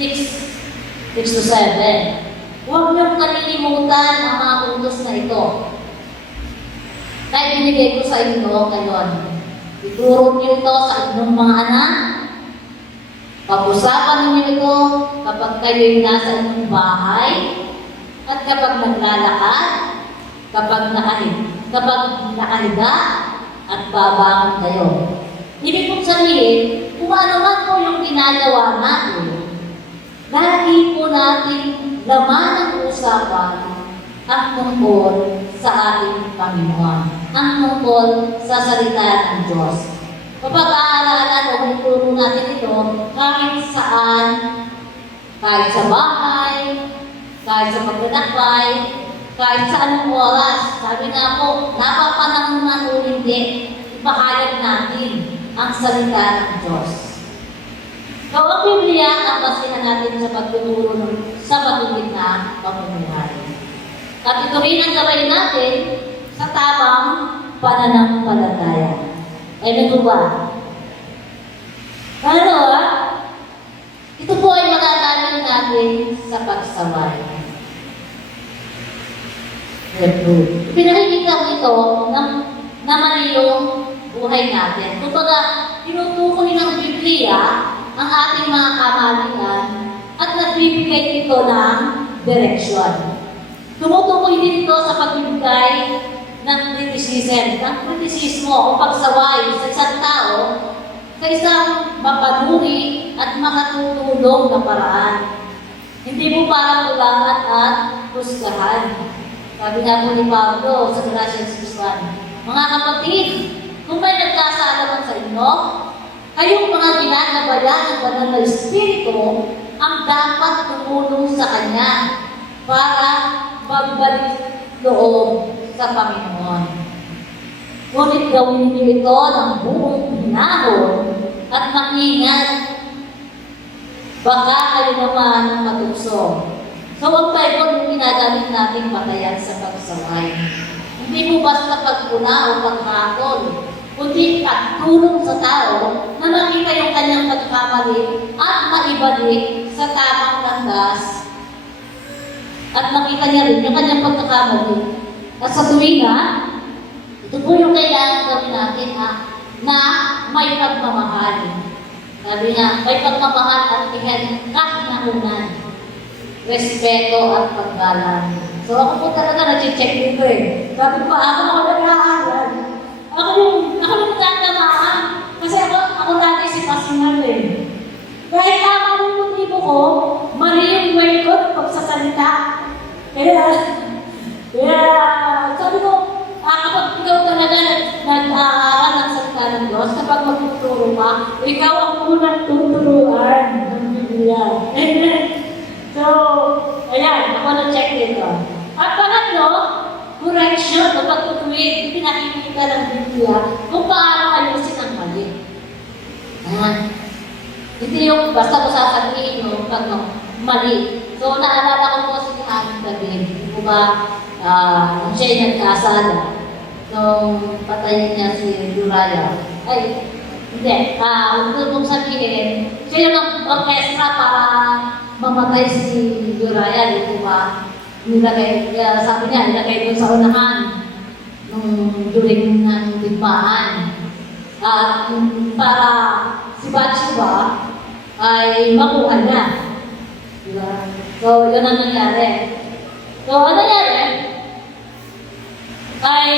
6:6-7, huwag niyong kalilimutan ang mga utos na ito. Dahil binigay ko sa inyo ngayon. Ituro niyo ito sa inyong mga anak. Pag-usapan ninyo ito kapag kayo'y nasa inyong bahay, at kapag naglalakad, kapag nakahiga, at babangon kayo. Ibig kong sabihin, kung ano man po yung ginagawa natin, lagi po natin laman ng usapan ang tungkol sa ating Panginoon, ang tungkol sa salita ng Diyos. Kapag aaralan o ituro natin ito, kahit saan, kahit sa bahay, kahit sa paglalakbay, kahit sa anong oras, sabi nga po, napapanahon man o hindi, ipahayag natin ang salita ng Diyos. So, ang Biblia ang basihan natin sa pagtuturo sa matuwid na pamumuhay. At ito rin ang gawin natin sa tamang pananampalataya. Ano po ba? Pangalawa, ito po ay magagaling natin sa pagsaway. Pinakikita ko ito na mali yung buhay natin. Kumbaga, tinutukoy ng Biblia ang ating mga kamalingan at nagbibigay ito ng direksyon. Tumutukoy din ito sa pagbibigay ng kritisismo o pagsaway sa isang tao sa isang mapanuri at makatutulong na paraan. Hindi mo para tulangan at husgahan. Sabi nga po ni Pablo sa Galatians 6:1, mga kapatid, kung may nagkasalaman sa inyo, kayong mga ginagabayan ng banal na Espiritu ang dapat tumulong sa Kanya para magbalik loob sa Panginoon. Ngunit gawin niyo ito ng buong hinahon at mag-ingat. Baka kayo naman ang matukso. So, ang Bible yung ginagamit natin patayan sa pagsaway. Hindi mo basta pagpuna o paghatol, kundi pagtulong sa tao na makita yung kanyang pagkamali at maibalik sa tamang landas at makita niya rin yung kanyang pagkakamali. At sa tuwina, ito po yung kailangan gawin natin na may pagmamahal. Sabi niya, may pagmamahal at kahinahunan. respeto at paggalang. So ako po talaga nag-check dito eh. Sabi ko, ako nag-aaral. Ako yung tatamaan. Kasi ako dati si Pasinal eh. Kahit tama yung motibo ko, mali yung way ko ng pagsasalita. Kaya sabi ko, kapag ikaw talaga nag-aaral ng salita ng Diyos, kapag magtuturo ka, ikaw ang unang tuturuan ng Biblia. So, ayan, ako na-check dito. At pangatlo, correction o pagtutuwid, pinakikita ng Biblia kung paano ayusin ang mali. Hindi yung basta ko sasabihin mo pag mali. So, naalala ko po si Haring David. Hindi ko ba, nung siya nagkasala, nung patayin niya si Uriah. Ay, hindi. Kung sabihin, siya yung orkestra para mamatay si Uriah. Hindi ko ba, sabi niya, nilagay doon sa unahan nung during ng digmaan. Para si Bathsheba ay makuha niya. Diba? So, yun ang nangyari. So, ano nangyari? Ay,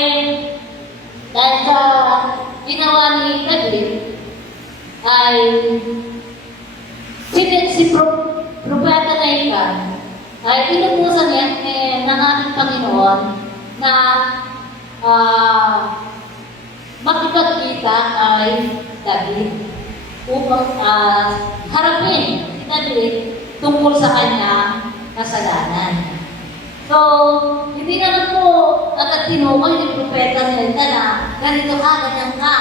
dahil sa ginawa ni David, ay si Propeta Nathan ay inutusan niya ng ating Panginoon na makipagkita kay David upang harapin si David tungkol sa kanyang kasalanan. So, hindi naman po agad tinukoy ni Propeta Nathan na ganito ka, ganyan ka.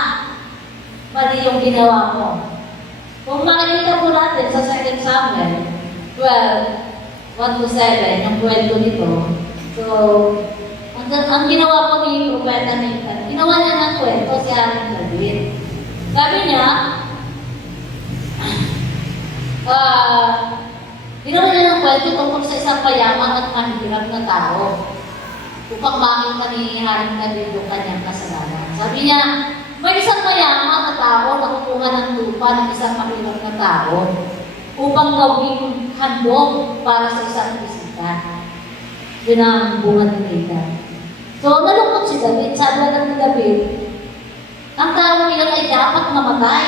Mali yung ginawa mo. Kung makikita po natin sa 2 Samuel 12:1-7, ang kwento nito. So, ang ginawa po ni Propeta Nathan, ginawa niya ng kwento si Haring David. Sabi niya, ginawa niya ng kwento tungkol sa isang payaman at mahirap na tao upang makita ni Haring David yung kanyang kasalanan. Sabi niya, may isang mayaman na tao na kukuha ng lupa ng isang mahirap na tao upang gawing handog para sa isang bisita. Yun ang bunga ni Nathan. So, nalungkot si David. Sabi ni David, ang tao iyon ay dapat mamatay.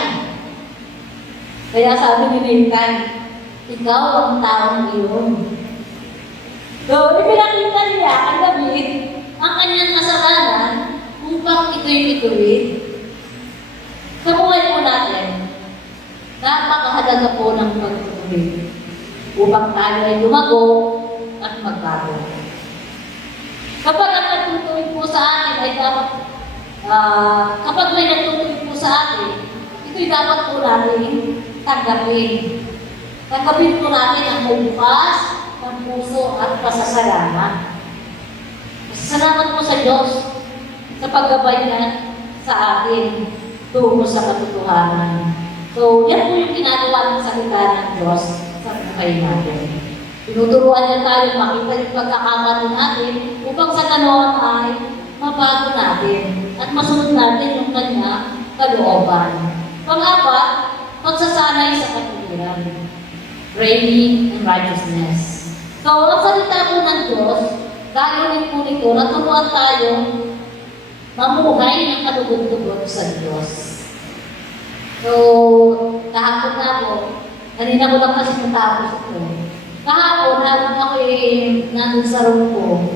Kaya sabi ni Nathan, ikaw ang taong iyon. So, ipinakita niya kay David ang kanyang kasalanan upang ito'y ituwid. Sa buhay po natin, napakahalaga po ng pagtutuwid upang tayo ay lumago at magbago. Kapag ang nagtutuwid po sa atin ay dapat, kapag may nagtutuwid po sa atin, ito'y dapat po natin tanggapin. Tanggapin po natin ang bukas ng puso at pasasalamat. Pasasalamat po sa Diyos sa paggabay niya sa atin tungo sa katotohanan. So, yan po yung ginagawa ng salita ng Diyos sa buhay natin. Tinuturuan niya tayo makita yung pagkakamali natin upang sa ganoon ay mabago natin at masunod natin yung kanya kalooban. Pang-apat, pagsasanay sa katuwiran. Reigning in righteousness. So, ang salita po ng Diyos, gagawin po nito, naturuan tayo mamuhay ng kalugod-lugod sa Diyos. So, kahapon na ako, kanina ko lang kasi natapos ito. Kahapon, habang ako nandun sa room ko,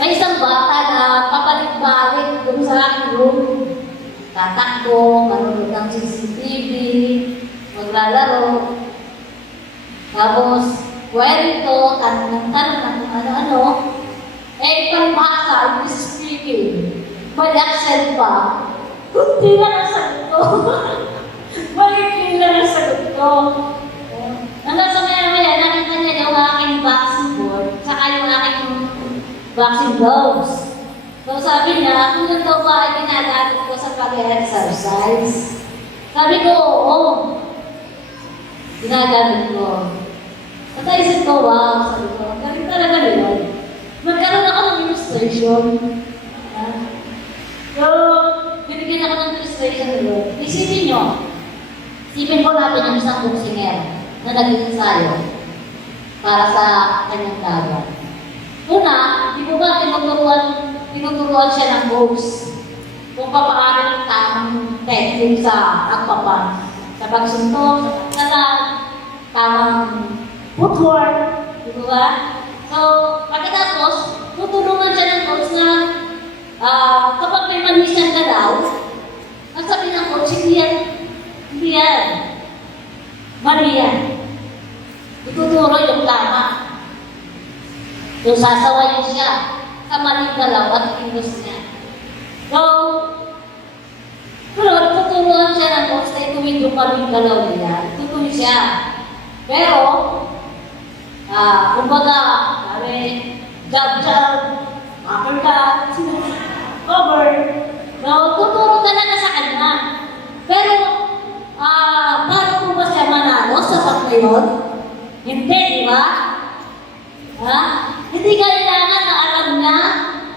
may isang bata na papalik-balik doon sa aking room. Tatakbo, marunod ng CCTV, maglalaro. Tapos, kwento, tanong ng ano-ano, palibhasa, English speaking. May accent pa. Kunti lang ang sagot ko. Malikli lang ang sagot ko. Hanggang sa maya-maya, nakita niya yung aking vaccine board, saka yung aking vaccine gloves. So sabi niya, kung yun daw ba ay ginagamit ko sa pag-exercise? Sabi ko, oo. Ginagamit ko. At naisip ko, wow, sabi ko, galing talaga yun. Magkaroon ako ng illustration. So, binigyan ako ng illustration doon. Isipin nyo, isipin po natin ang isang boksinger na nag-ensayo. para sa kanyang laban. Una, di ba ba tinuturuan siya ng coach kung paano yung tamang technique sa pagsuntok, sa tamang footwork, di ba ba? So, pagkatapos, tutulungan siya ng coach na kapag may mali siyang galaw, ang sabi ng coach, hindi yan, mali yan. Ituturo yung tama. Yung sasawayin siya sa maling galaw at kilos niya. So, pero tuturuan siya ng coach na ituwid yung maling galaw niya. Tutuwid siya. Pero, kumbaga, jab, uppercut, over. No, tuturo talaga sa kanya. Pero, paano po ba siya manalo sa pagkayon? Hindi, di ba? Hindi kailangan na alam niya,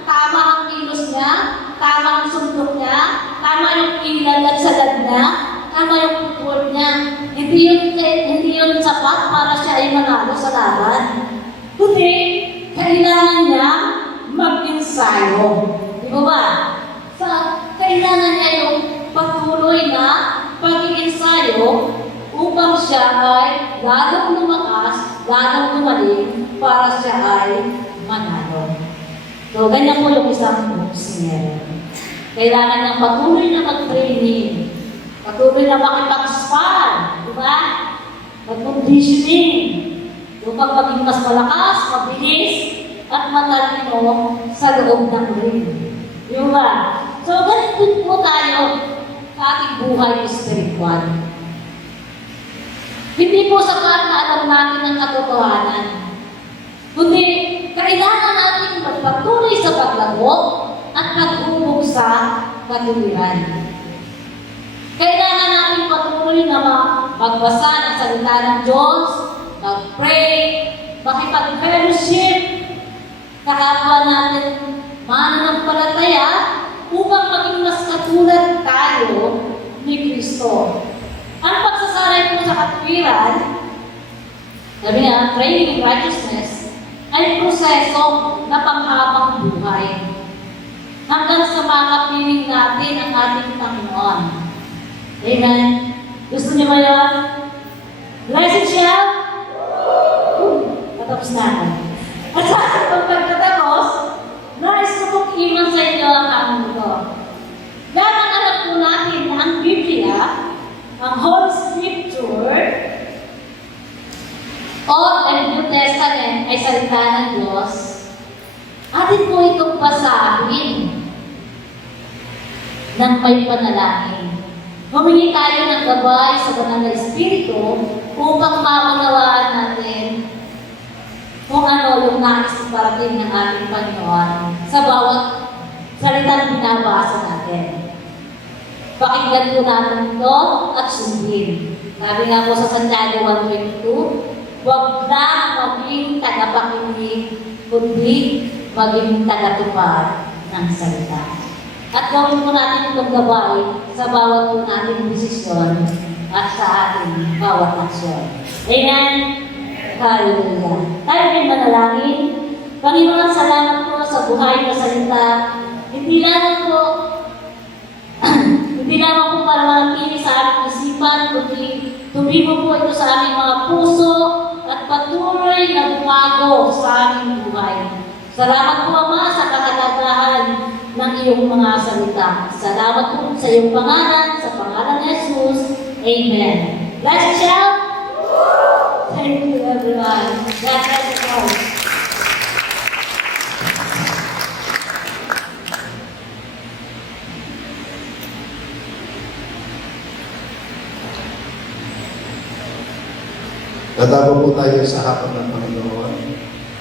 tama ang kilos niya, tama ang suntok niya, tama yung ilag at sagad niya, tama yung footwork niya. Hindi yun sapat para siya ay manalo sa laban. Kundi, kailangan niya mag-ensayo. Di ba ba? Kailangan niya yung patuloy na pag-iensayo upang siya ay lalong lumakas, lalong lumalim para siya ay manalo. So, ganyan po yung isang boxer. Kailangan ng patuloy na mag-training, patuloy na makipag-spar, di ba? Mag-conditioning, upang maging mas malakas, mabilis, at matalino sa loob ng ring. Di ba? So, ganito po tayo sa ating buhay spiritual. Hindi po sapat na alam natin ang katotohanan. Kundi, kailangan natin magpatuloy sa paglago at paghubog sa katuwiran. Kailangan natin patuloy na magbasa ng salita ng Diyos, mag-pray, makipag-fellowship, kakapwa natin mananampalataya upang maging mas katulad tayo ni Kristo. Ang pagsasaray po sa katuwiran, sabi nga, training in righteousness, ay proseso na panghabang buhay hanggang sa makapiling natin ang ating Panginoon. Amen? Gusto niyo ba yun? Blessed siya? Patapos na ako. At sa ating pagkatapos, nais ko pong iwan sa inyo ang aming ito. Dapat alam po natin na ang Biblia, ang Holy Scripture, Old and New Testament ay salita ng Diyos. Atin po itong basahin ng may panalangin. Humingi tayo ng gabay sa Banal na Espiritu upang maunawaan natin kung ano yung nais parating ng ating Panginoon sa bawat salitang binabasa natin. Pakinggan po natin ito at sundin. Sabi nga po sa Santiago 1:22, huwag lang maging tagapakinig, kundi maging tagatupad ng salita. At gawin po natin itong gabay sa bawat po nating desisyon at sa ating bawat aksyon. Amen? Hallelujah. Tayo rin manalangin. Panginoon, salamat po sa buhay na salita. Hindi lamang po para manatili sa aming isipan, kundi tumibo po ito sa aming mga puso at patuloy na bumago sa aming buhay. Salamat po, Ama, sa kahalagahan ng iyong mga salita. Salamat po sa iyong pangalan, sa pangalan ni Jesus. Amen. Let's shout! Thank you, everyone. God bless you all. Dadabo po tayo sa hapon ng Panginoon.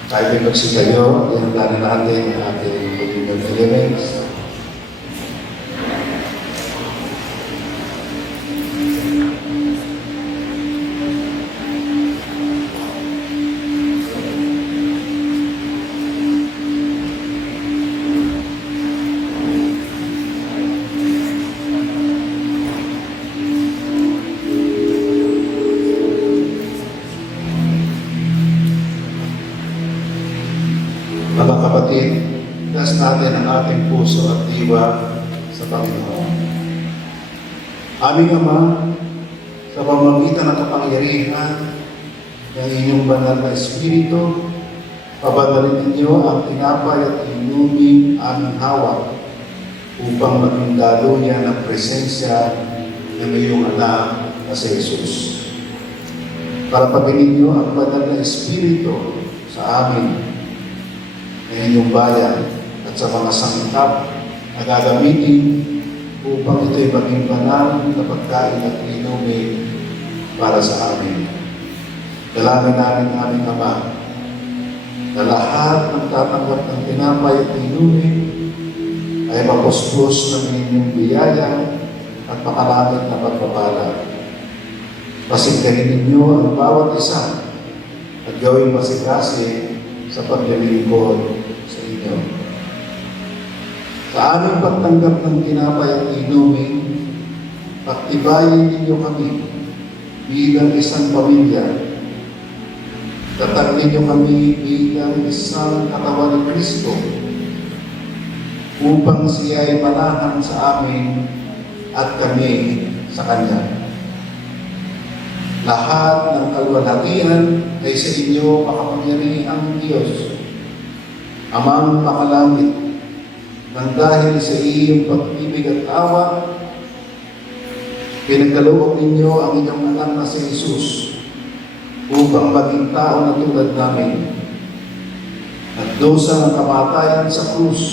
Tayo ay magsigayo, ihanda na natin ang ating communion elements. natin ang ating puso at diwa sa Panginoon. Aming Ama, sa pamamagitan ng kapangyarihan ng inyong banal na Espiritu, pabadalin ninyo ang tinapay at inuming aming hawak upang maging daluyan ng presensya ng iyong anak na si Jesus. Palapagin ninyo ang banal na Espiritu sa amin, na inyong bayan at sa mga sangkap na gagamitin upang ito'y maging banal na pagkain at inumin para sa amin. Dalangin namin aming Ama, na lahat ng tatanggap ng tinapay at inumin ay mapuspos ng inyong biyaya at makalamit na pagpapala. Pasigkahin ninyo ang bawat isa at gawing masigasi sa paglilingkod sa inyo. Sa aming pagtanggap ng tinapay at inumin, pagtibayin ninyo kami bilang isang pamilya. Tatag ninyo kami bilang isang katawan ni Kristo upang siya ay manahan sa amin at kami sa Kanya. Lahat ng kalwalhatian ay sa inyo makapangyarihang Diyos, Amang makalangit, nang dahil sa iyong pag-ibig at awa, pinagkaloob ninyo ang inyong anak na si Jesus upang maging tao na tulad namin at dosa ng kamatayan sa krus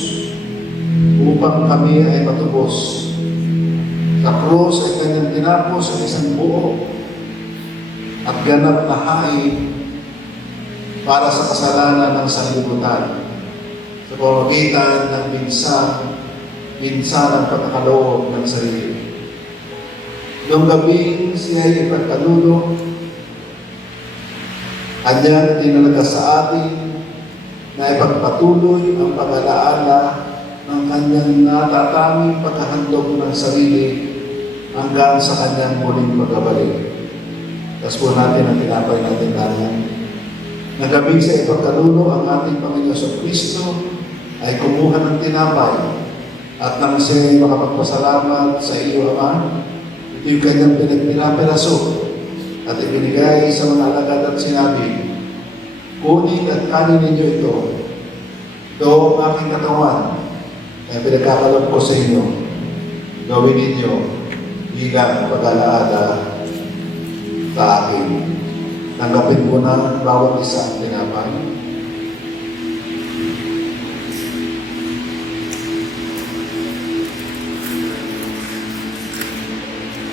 upang kami ay matubos. Sa krus ay kanyang tinapos ang isang buo at ganap na hain para sa kasalanan ng sanlibutan sa pamamagitan ng minsan ng pagkakaloob ng sarili. Noong gabing siya ay ipagkanuno, kanyang dinalaga sa atin na ipagpatuloy ang pag-alaala ng kanyang natataming paghahandog ng sarili hanggang sa kanyang muling pagbabalik. Tapos po natin ang tinapay natin natin. Nagabing sa ipagkanuno ang ating Panginoon sa Kristo ay kumuha ng tinapay at nang siya ay makapagpasalamat sa iyo, Ama, ito yung kanyang pinagpinapiraso at ibinigay sa mga alagad at sinabi, kunin at kanin ninyo ito. Ito ang aking katawan na pinagkakalap ko sa inyo. Gawin ninyo bilang pag-alaala sa akin. Tanggapin ko na bawat isa ang tinapay.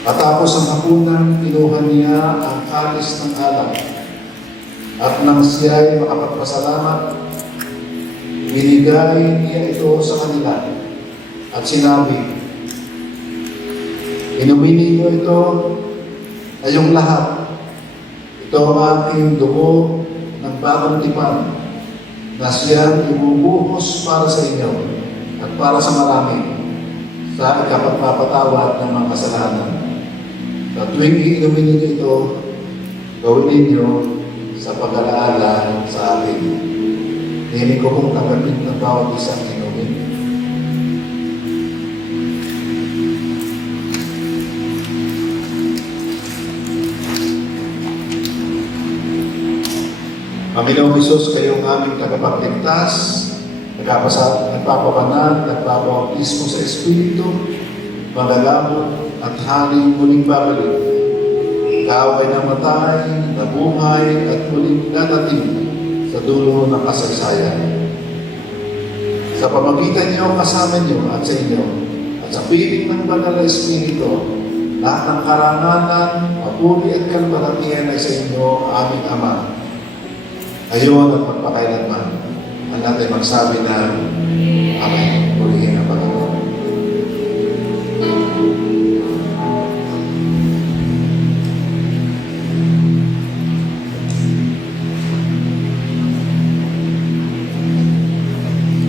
Patapos ang hapunan, kinuha niya ang kalis ng alak. At nang siya ay makapagpasalamat, binigay niya ito sa kanila. At sinabi, inumin ninyo ito kayong lahat. Ito ang aking dugo ng bagong tipan na siyang ibubuhos para sa inyo at para sa marami sa ikapagpapatawad ng mga kasalanan. Sa tuwing iinumin ninyo ito, gawin ninyo sa pag-alaala sa akin. Hiling ko kung tanggapin ng bawat isang inumin. Panginoong Hesus, kayong aming tagapagligtas, nagpapabanal, nagpapabautismo sa Espiritu, magagamot at haling muling babalik. Ikaw ay namatay, nabuhay at muling dadating sa dulo ng kasaysayan. Sa pamagitan niyo, kasama niyo at sa inyo, at sa piling ng banal na Espiritu, lahat ng karangalan, papuri at kalwalhatian ay sa inyo, aming Ama. Ngayon at magpakailanman, ang natin magsabi na Amen. Purihin ang Panginoon.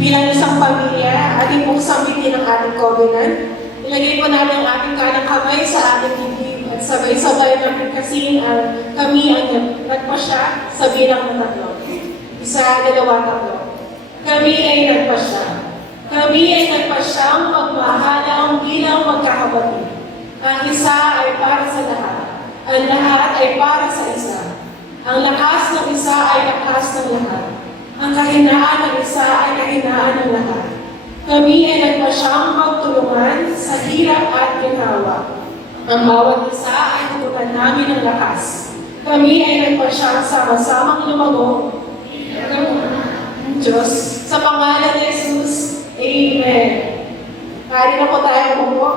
Bilang isang pamilya, ating pong sambitin ang ating covenant. Ilagay po natin ang ating kanang kamay sa ating dibdib at sabay-sabay natin kasing kami ang nagpasya sa bilang ng tatlo. Isa, dalawa, tatlo. Kami ay nagpasya Kami ay nagpasyang magmahalang bilang magkakapatid. Ang isa ay para sa lahat. Ang lahat ay para sa isa. Ang lakas ng isa ay lakas ng lahat. Ang kahinaan ng isa ay kahinaan ng lahat. Kami ay nagpasyang magtulungan sa hirap at ginhawa. Ang bawat isa ay tutunan namin ng lakas. Kami ay nagpasyang sama-samang lumago. Diyos, sa pangalan ni Jesus, Amen. Kaya na po tayo umupo.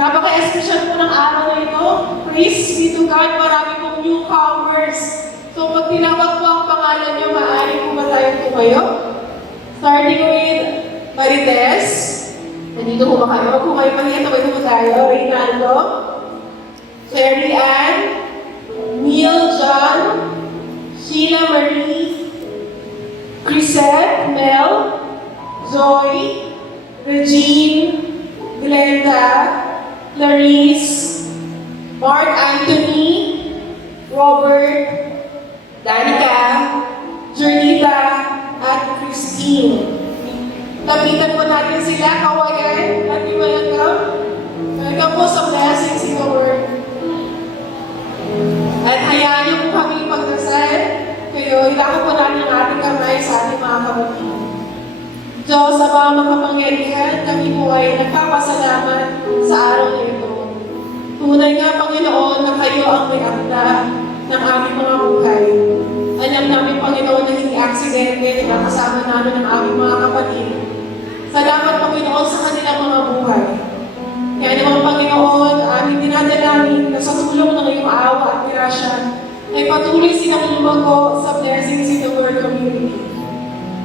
Napaka-espesyal po ng araw na ito. Praise be to God, marami pong newcomers. So pag tinawag po ang pangalan niyo, maaari po ba tayong tumayo? Starting with Marites. Nandito po ba kayo? Kung kayo pahiya, tumayo po tayo. Reynaldo. Sherry Ann. Neil John. Sheila Marie. Chrisette. Mel. Zoe. Regine. Glenda. Clarice. Mark Anthony. Robert. Danica. Jernita. At Christine. Lapitan po natin sila, kawayan, at welcome. Welcome po sa Blessings in the Word. At hayaan niyo po kami magdasal. Kayo, ilako po natin ang ating kamay sa ating mga kapatid. Diyos, sa mga makapangyarihan, kami po ay nagpapasalamat sa araw na ito. Tunay nga, Panginoon, na kayo ang may akda ng aming mga buhay. Alam namin, Panginoon, na hindi aksidente na kasama namin ang aming mga kapatid. Salamat, Panginoon, sa kanilang mga buhay. Kaya naman, Panginoon, aming dinadalangin na sa tulong ng iyong awa at grasya ay patuloy silang lumago sa Blessings in the Word community.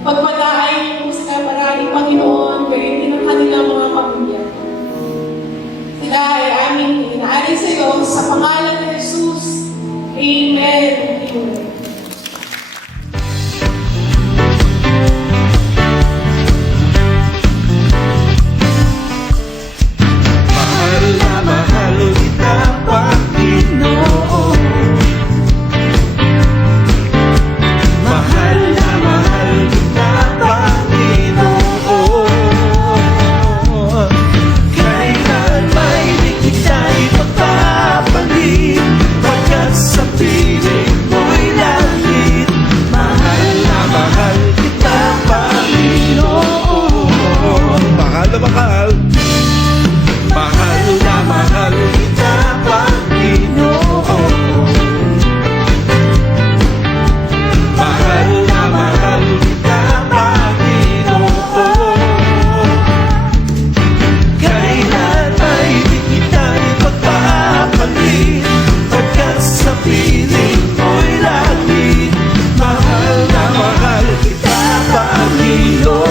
Pagpalain mo sila maraming, Panginoon, gayon din ang kanilang mga pamilya. Sila ay aming inaali sa iyo sa pangalan ni Jesus. Amen. Amen. Mahal na mahal kita, Panginoon. Mahal na mahal kita, Panginoon. Kailan may di kita ipagpapalit, pagkat sa piling mo'y langit. Mahal na mahal kita, Panginoon. Mahal na mahal. Mahal na mahal kita, Panginoon. Mahal na mahal kita, Panginoon. Kailan ay di kita ipagpapalit, pagkat sa piling mo'y langit. Mahal na mahal kita, Panginoon.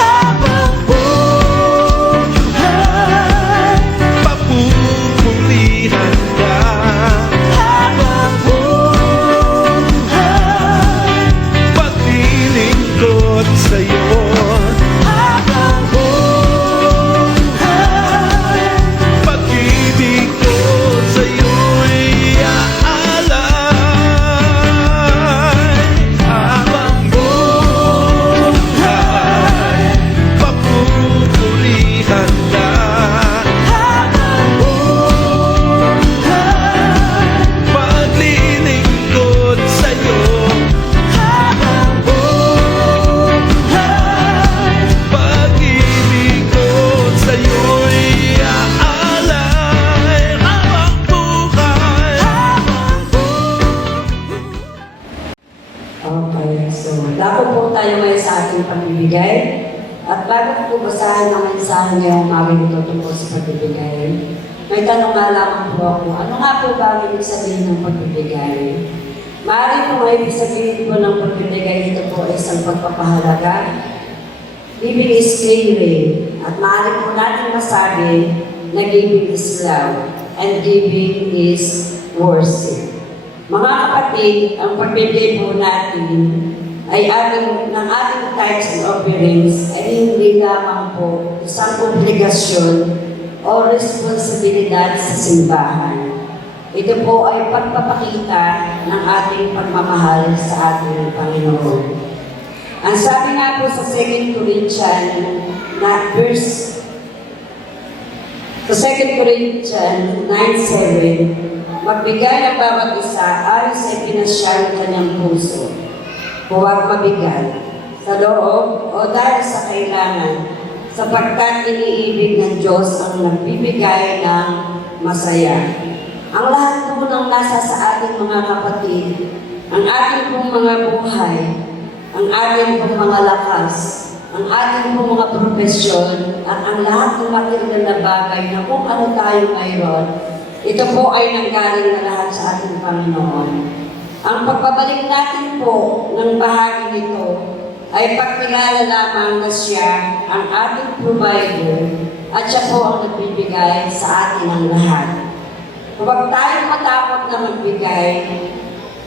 Habang buhay, papupulihan ka. Habang buhay, paglilingkod sa'yo. Habang buhay, pag-ibig ko sa'yo'y aalay. Habang buhay, papupulihan ka. Habang buhay, paglilingkod sa'yo. Habang buhay, pag-ibig ko sa'yo'y aalay. Habang buhay, Okay, so dapat po tayo ngayon sa ating pagbibigay. At bago po basahin ang mensahe ngayong umaga nito tungkol sa pagbibigay, may tanong nga lamang po ako, ano nga po ba ang ibig sabihin ng pagbibigay? Maaari po ang ibig sabihin po ng pagbibigay, ito po ay isang pagpapahalaga. Giving is caring. At maaari po natin masabi na giving is love and giving is worship. Mga kapatid, ang pagbibigay po natin ay ng ating tithes and offerings ay hindi lamang po isang obligasyon o responsibilidad sa simbahan. Ito po ay pagpapakita ng ating pagmamahal sa ating Panginoon. Ang sabi nga po sa 2 Corinthians na verse sa 2 Corinthians 9:7, magbigay ng bawat isa ayon sa ipinasyal ng kanyang puso. Huwag mabigat sa loob o dahil sa kailangan, sapagkat iniibig ng Diyos ang nagbibigay ng masaya. Ang lahat po ng nasa sa ating mga kapatid, ang ating pong mga buhay, ang ating pong mga lakas, ang ating pong mga profesyon, at ang lahat ng material na bagay na kung ano tayo mayroon, ito po ay nanggaling na lahat sa ating Panginoon. Ang pagbabalik natin po ng bahagi nito ay pagkilala lamang na siya ang ating provider at siya po ang nagbibigay sa atin ang lahat. Huwag tayong matakot na magbigay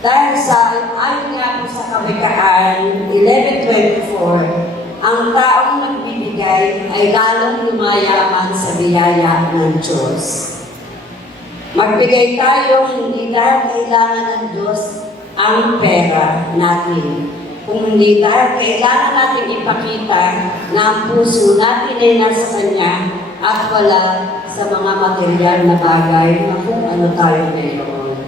dahil sa ayon nga po sa Kawikaan 11:24, ang taong nagbibigay ay lalong lumayaman sa biyaya ng Diyos. Magbigay tayo hindi dahil kailangan ng Diyos ang pera natin, kung hindi dahil kailangan natin ipakita na ang puso natin ay nasa Kanya at wala sa mga material na bagay na kung ano tayo mayroon.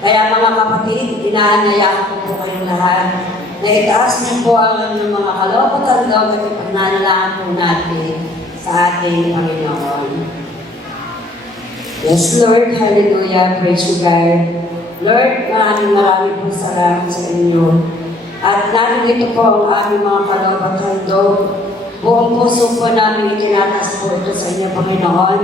Kaya mga kapatid, inaanaya ko po kayong lahat na itaas niyo po ang inyong mga kalooban at ipagnanalangin po natin sa ating Panginoon. Yes, Lord, hallelujah, praise you, God. Lord, maraming po salamat sa inyo. At narito po ang aming mga kalooban at handog. Buong puso po namin itinatas po ito sa inyo, Panginoon.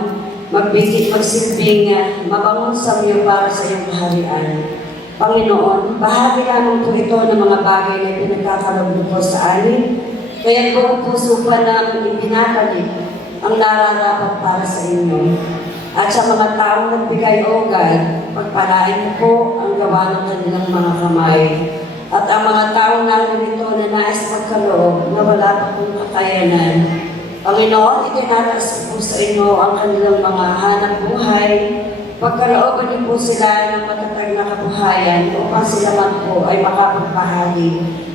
Magsilbing mabangong sa iyo para sa iyong kaharian. Panginoon, bahagi lamang po ito ng mga bagay na pinagkakaloob niyo po sa amin. Kaya buong puso pa namin ibinabalik ang nararapat para sa inyo. At sa mga taong nagbigay o God, pagpalain niyo po ang gawa ng kanilang mga kamay. At ang mga taong narito na nais magkaloob na wala pa pong kakayanan, Panginoon, itinatas po sa inyo ang kanilang mga hanap buhay. Pagkalooban niyo po sila ng matatag na kabuhayan upang sila man po ay makapagbahagi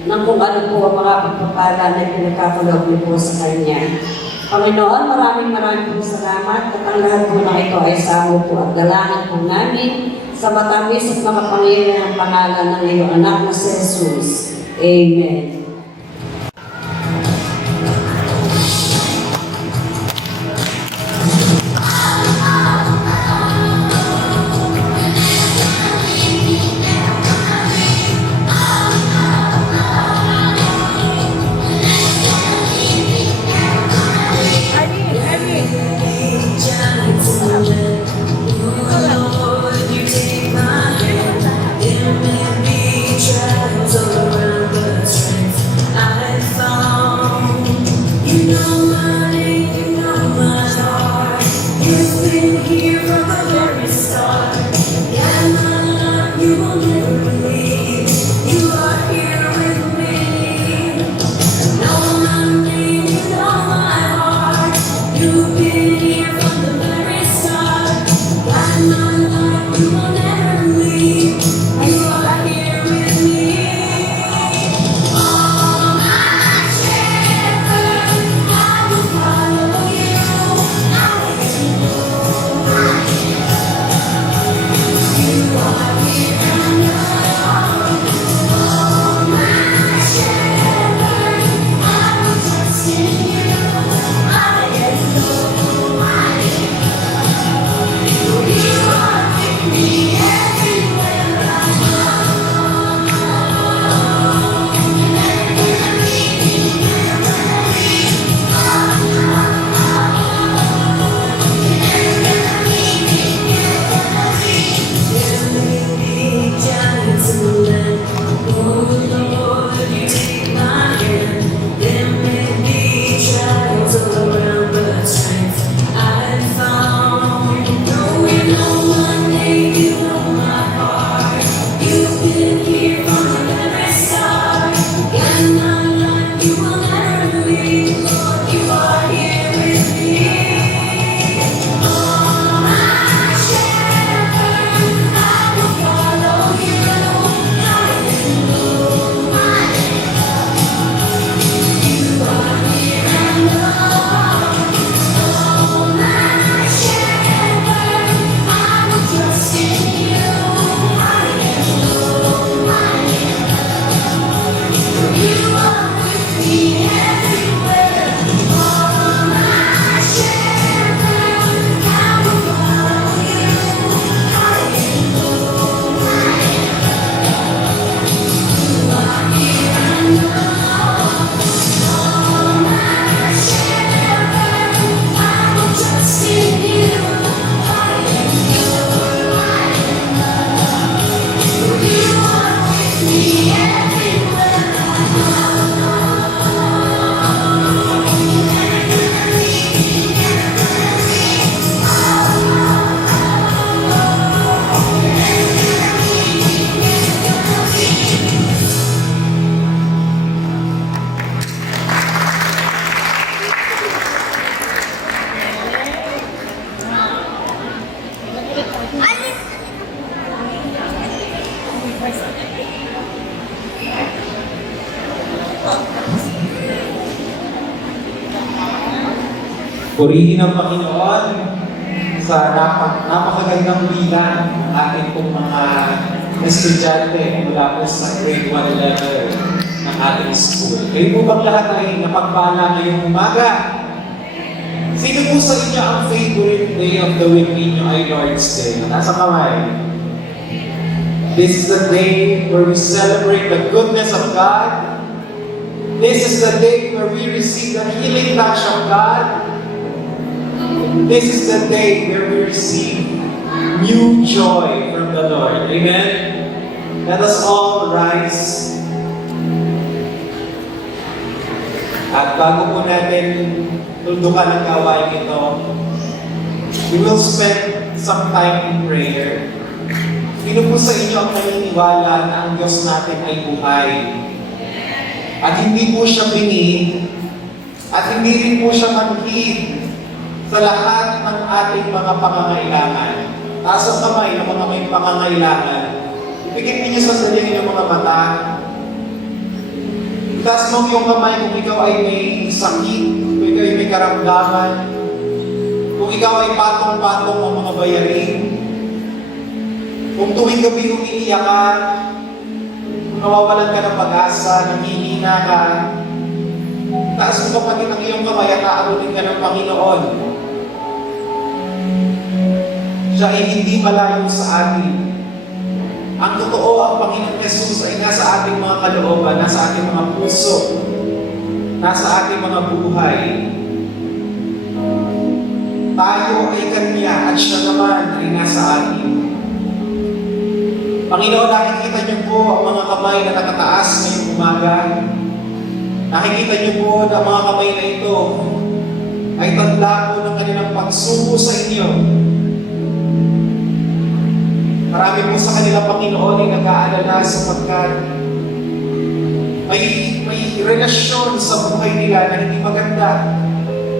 ng kung ano po ang mga pagpapala na pinagkakaloob niyo po sa Kanya. Panginoon, maraming po salamat at ang lahat po na ito ay samo po at galangan po namin sa matamis at makapangyarihan ang pangalan ng iyong anak na si Jesus. Amen. Yeah. Purihin ang Panginoon sa napakagandang bilang ng ating pong mga estudyante mula po sa grade 1 level ng ating school. Kayo po bang lahat ay napagpala ngayong umaga? Sino po sa inyo ang favorite day of the week ninyo ay Lord's Day? Nasa kamay. This is the day where we celebrate the goodness of God. This is the day where we receive the healing touch of God. This is the day where we receive new joy from the Lord. Amen? Let us all rise. At bago po natin tuldukan ang gawain ito, we will spend some time in prayer. Sino po sa inyo ang naniniwala na ang Diyos natin ay buhay? At hindi po siya bingi, at hindi rin po siya manhid sa lahat ng ating mga pangangailangan. Taas ang kamay ng mga may pangangailangan. Ipikit ninyo sa sarili ng mga mata. Taas mo yung kamay kung ikaw ay may sakit, kung ikaw ay may karamdaman, kung ikaw ay patong-patong ang mga bayarin, kung tuwing gabi umiiyak ka, kung nawawalan ka ng pag-asa, nanghihina ka, taas mo kapatid ang iyong kamay at aarunin ka ng Panginoon. Siya ay hindi malayo sa atin. Ang totoo, ang Panginoon Jesus ay nasa ating mga kalooban, nasa ating mga puso, nasa ating mga buhay. Tayo ay Kanya at Siya naman ay nasa atin. Panginoon, nakikita niyo po ang mga kamay na nakataas ngayong umaga. Nakikita niyo po na mga kamay na ito ay tanda po ng kanilang pagsuko sa inyo. Marami po sa kanila, Panginoon, ay nag-aalala sapagkat may relasyon sa buhay nila na hindi maganda.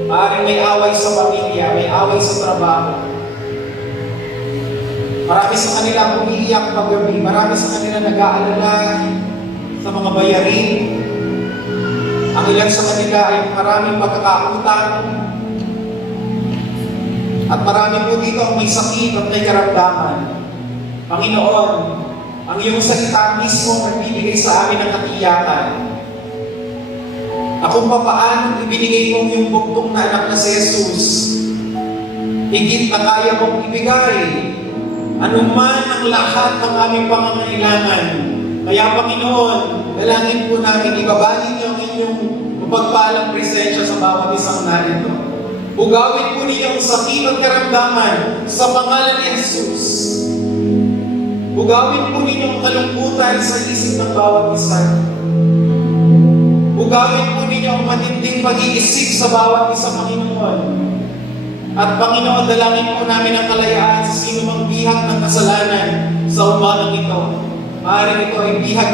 Maaaring may away sa pamilya, may away sa trabaho. Marami sa kanila umiiyak paggabi, marami sa kanila nag-aalala sa mga bayarin. Ang ilan sa kanila ay maraming pagkakautang. At marami po dito ang may sakit at may karamdaman. Panginoon, ang iyong salita mismo nagbibigay sa amin ng katiyakan na kung paano ibinigay mo yung buktong na anak na si Jesus, higit na kaya mong ibigay anuman ang lahat ng aming pangangailangan. Kaya Panginoon, dalangin po namin, ibabalik niyo ang inyong mapagpalang presensya sa bawat isang narito. Ugawin po ninyo ang sakit at karamdaman sa pangalan ni Jesus. Ugawin po ninyo ang kalungkutan sa isip ng bawat isa. Ugawin po ninyo ang matinding pag-iisip sa bawat isa, Panginoon. At Panginoon, dalangin po namin ang kalayaan sa sino mang bihag ng kasalanan sa umagang ito. Maaaring ito ay bihag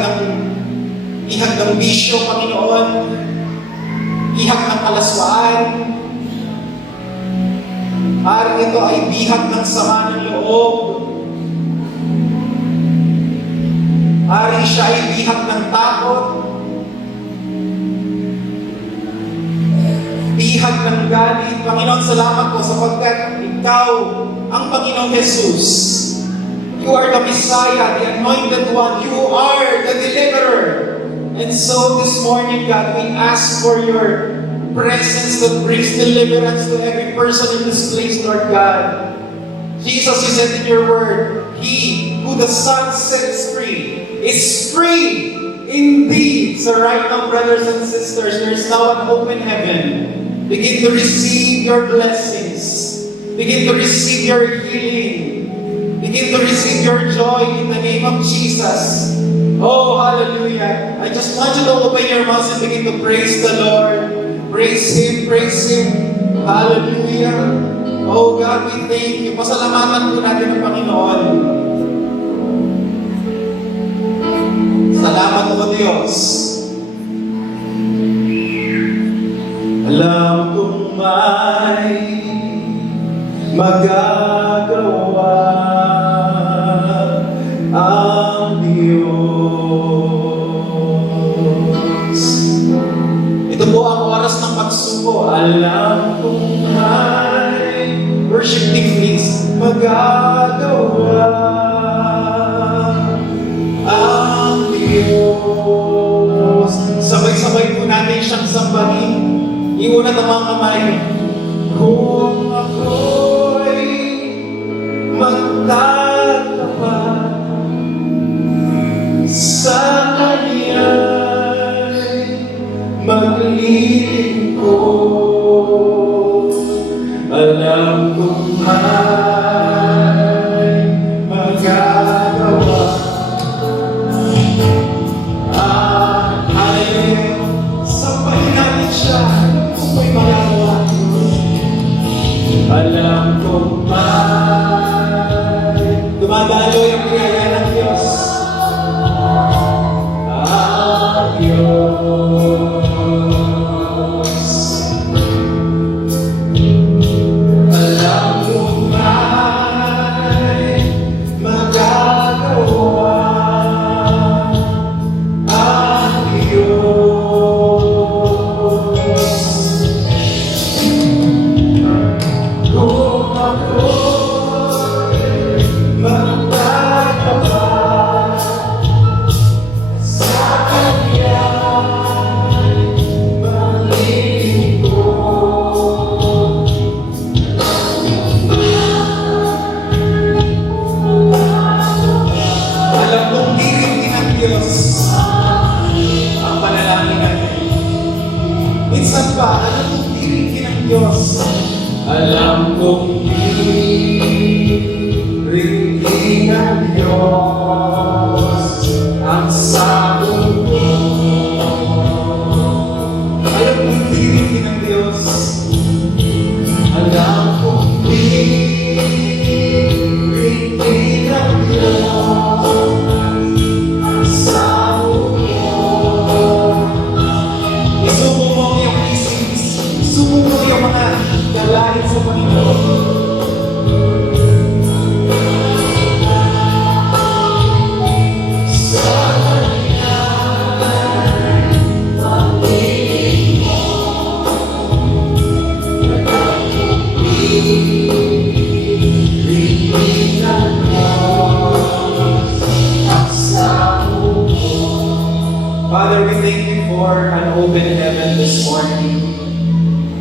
ng bisyo, Panginoon. Bihag ng kalaswaan. Maaaring ito ay bihag ng sama ng loob. Maaaring siya ay bihag ng takot. Bihag ng galit. Panginoon, salamat po sapagkat Ikaw ang Panginoong Jesus. You are the Messiah, the Anointed One. You are the Deliverer. And so this morning, God, we ask for your presence that brings deliverance to every person in this place, Lord God. Jesus, you said in your word, He who the Son sets free is free indeed. So right now, brothers and sisters, there is now an open heaven. Begin to receive your blessings. Begin to receive your healing. Begin to receive your joy in the name of Jesus. Oh, hallelujah. I just want you to open your mouth and begin to praise the Lord. Praise Him, praise Him. Hallelujah. Oh God, we thank you. Pasalamatan po natin ang Panginoon. Salamat po, Diyos. Alam kong may magagawa ang Diyos. Ito po ang oras ng pagsuko. Alam kong may kamay. Kung ako'y magtatapat sa Kanya'y maglilingkod, alam kong may magagawa. Sampahin natin siya kung may magagawa. Alam kong may dumadaloy ang biyaya ng Diyos. Ang Diyos. Alam kong may magagawa. Ang Diyos. Kung ako'y magtatapat sa Kanya'y maglilingkod, alam kong diringgin ng Diyos ang panalangin natin. Minsan pa, alam kong diringgin ng Diyos. Alam kong diringgin ng Diyos ang sabong ko. Alam kong diringgin ng Diyos. Alam kong diringgin ng Diyos ang sabong ko. Isubo mo ang iyong isip, isubo mo ang iyong mga galahin sa Panginoon. Sa Kanya Father, we thank you for an open heaven this morning.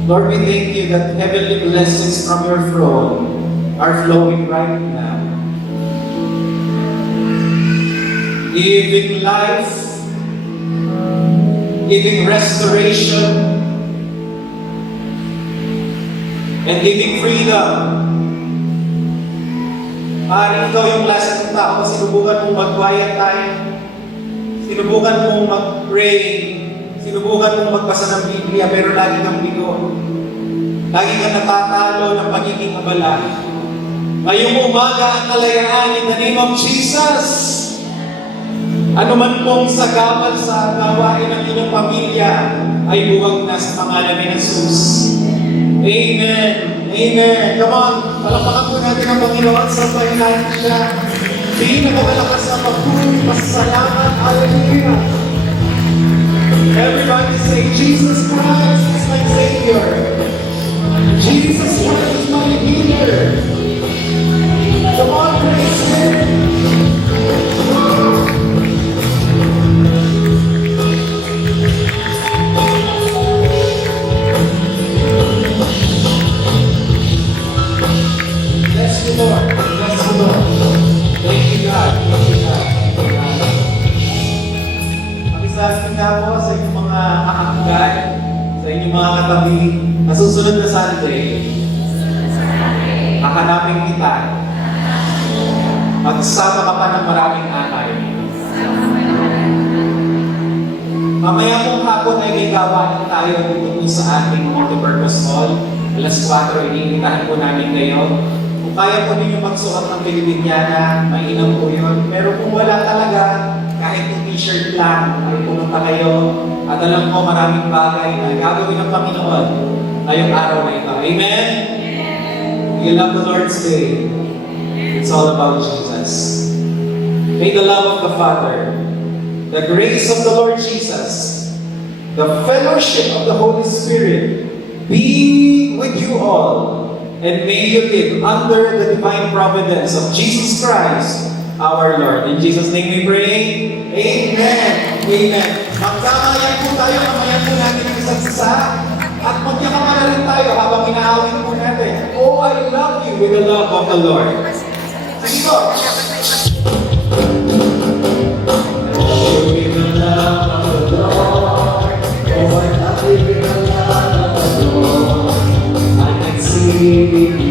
Lord, we thank you that heavenly blessings from your throne are flowing right now. Giving life, giving restoration, and giving freedom. Maaaring ikaw yung last ng tao, sinubukan mong mag-quiet time, sinubukan mong mag-pray, sinubukan mong magbasa ng Biblia, pero lagi kang bigo. Lagi kang natatalo ng pagiging abala. Ngayong umaga ang kalayaan in the name of Jesus. Ano man pong sagabal sa gawain ng inyong pamilya ay buwag na sa pangalan ni Jesus. Amen. Amen. Come on, palakpakan po natin ang Panginoon sa natin siya. Pinakamalakas na pagpuri, pasalamat, hallelujah. Everybody say, Jesus Christ is my Savior. Jesus Christ is my healer. Come on, praise Him. Bless you, Lord. Bless you, Lord. Thank you, God. Thank you, God. Thank you, God. Pakisasin na po sa inyong mga kakakagay, sa inyong mga katabi, na susunod na Sunday, hahanapin kita. Magsama ka pa ng maraming anay. Mamaya pong hapon ay may gawain tayo dito po sa ating multipurpose hall. Alas 4, iniinitahan po namin kayo. Kung kaya po ninyo magsuot ng Pilipinyana, mainam po yun. Pero kung wala talaga, kahit yung t-shirt lang, ay pumunta kayo. At alam ko maraming bagay na gagawin ng Panginoon ngayong araw na ito. Amen? You love the Lord's Day. It's all about Jesus. May the love of the Father, the grace of the Lord Jesus, the fellowship of the Holy Spirit be with you all, and may you live under the divine providence of Jesus Christ, our Lord. In Jesus' name we pray. Amen. Amen. Magkamayan po tayo, kamayan po natin ang isa't isa. At magyakapan na rin tayo habang inaawit po natin. Oh, I love you with the love of the Lord. Sige po. With the love of the Lord, oh, I love you with the love of the Lord. I can see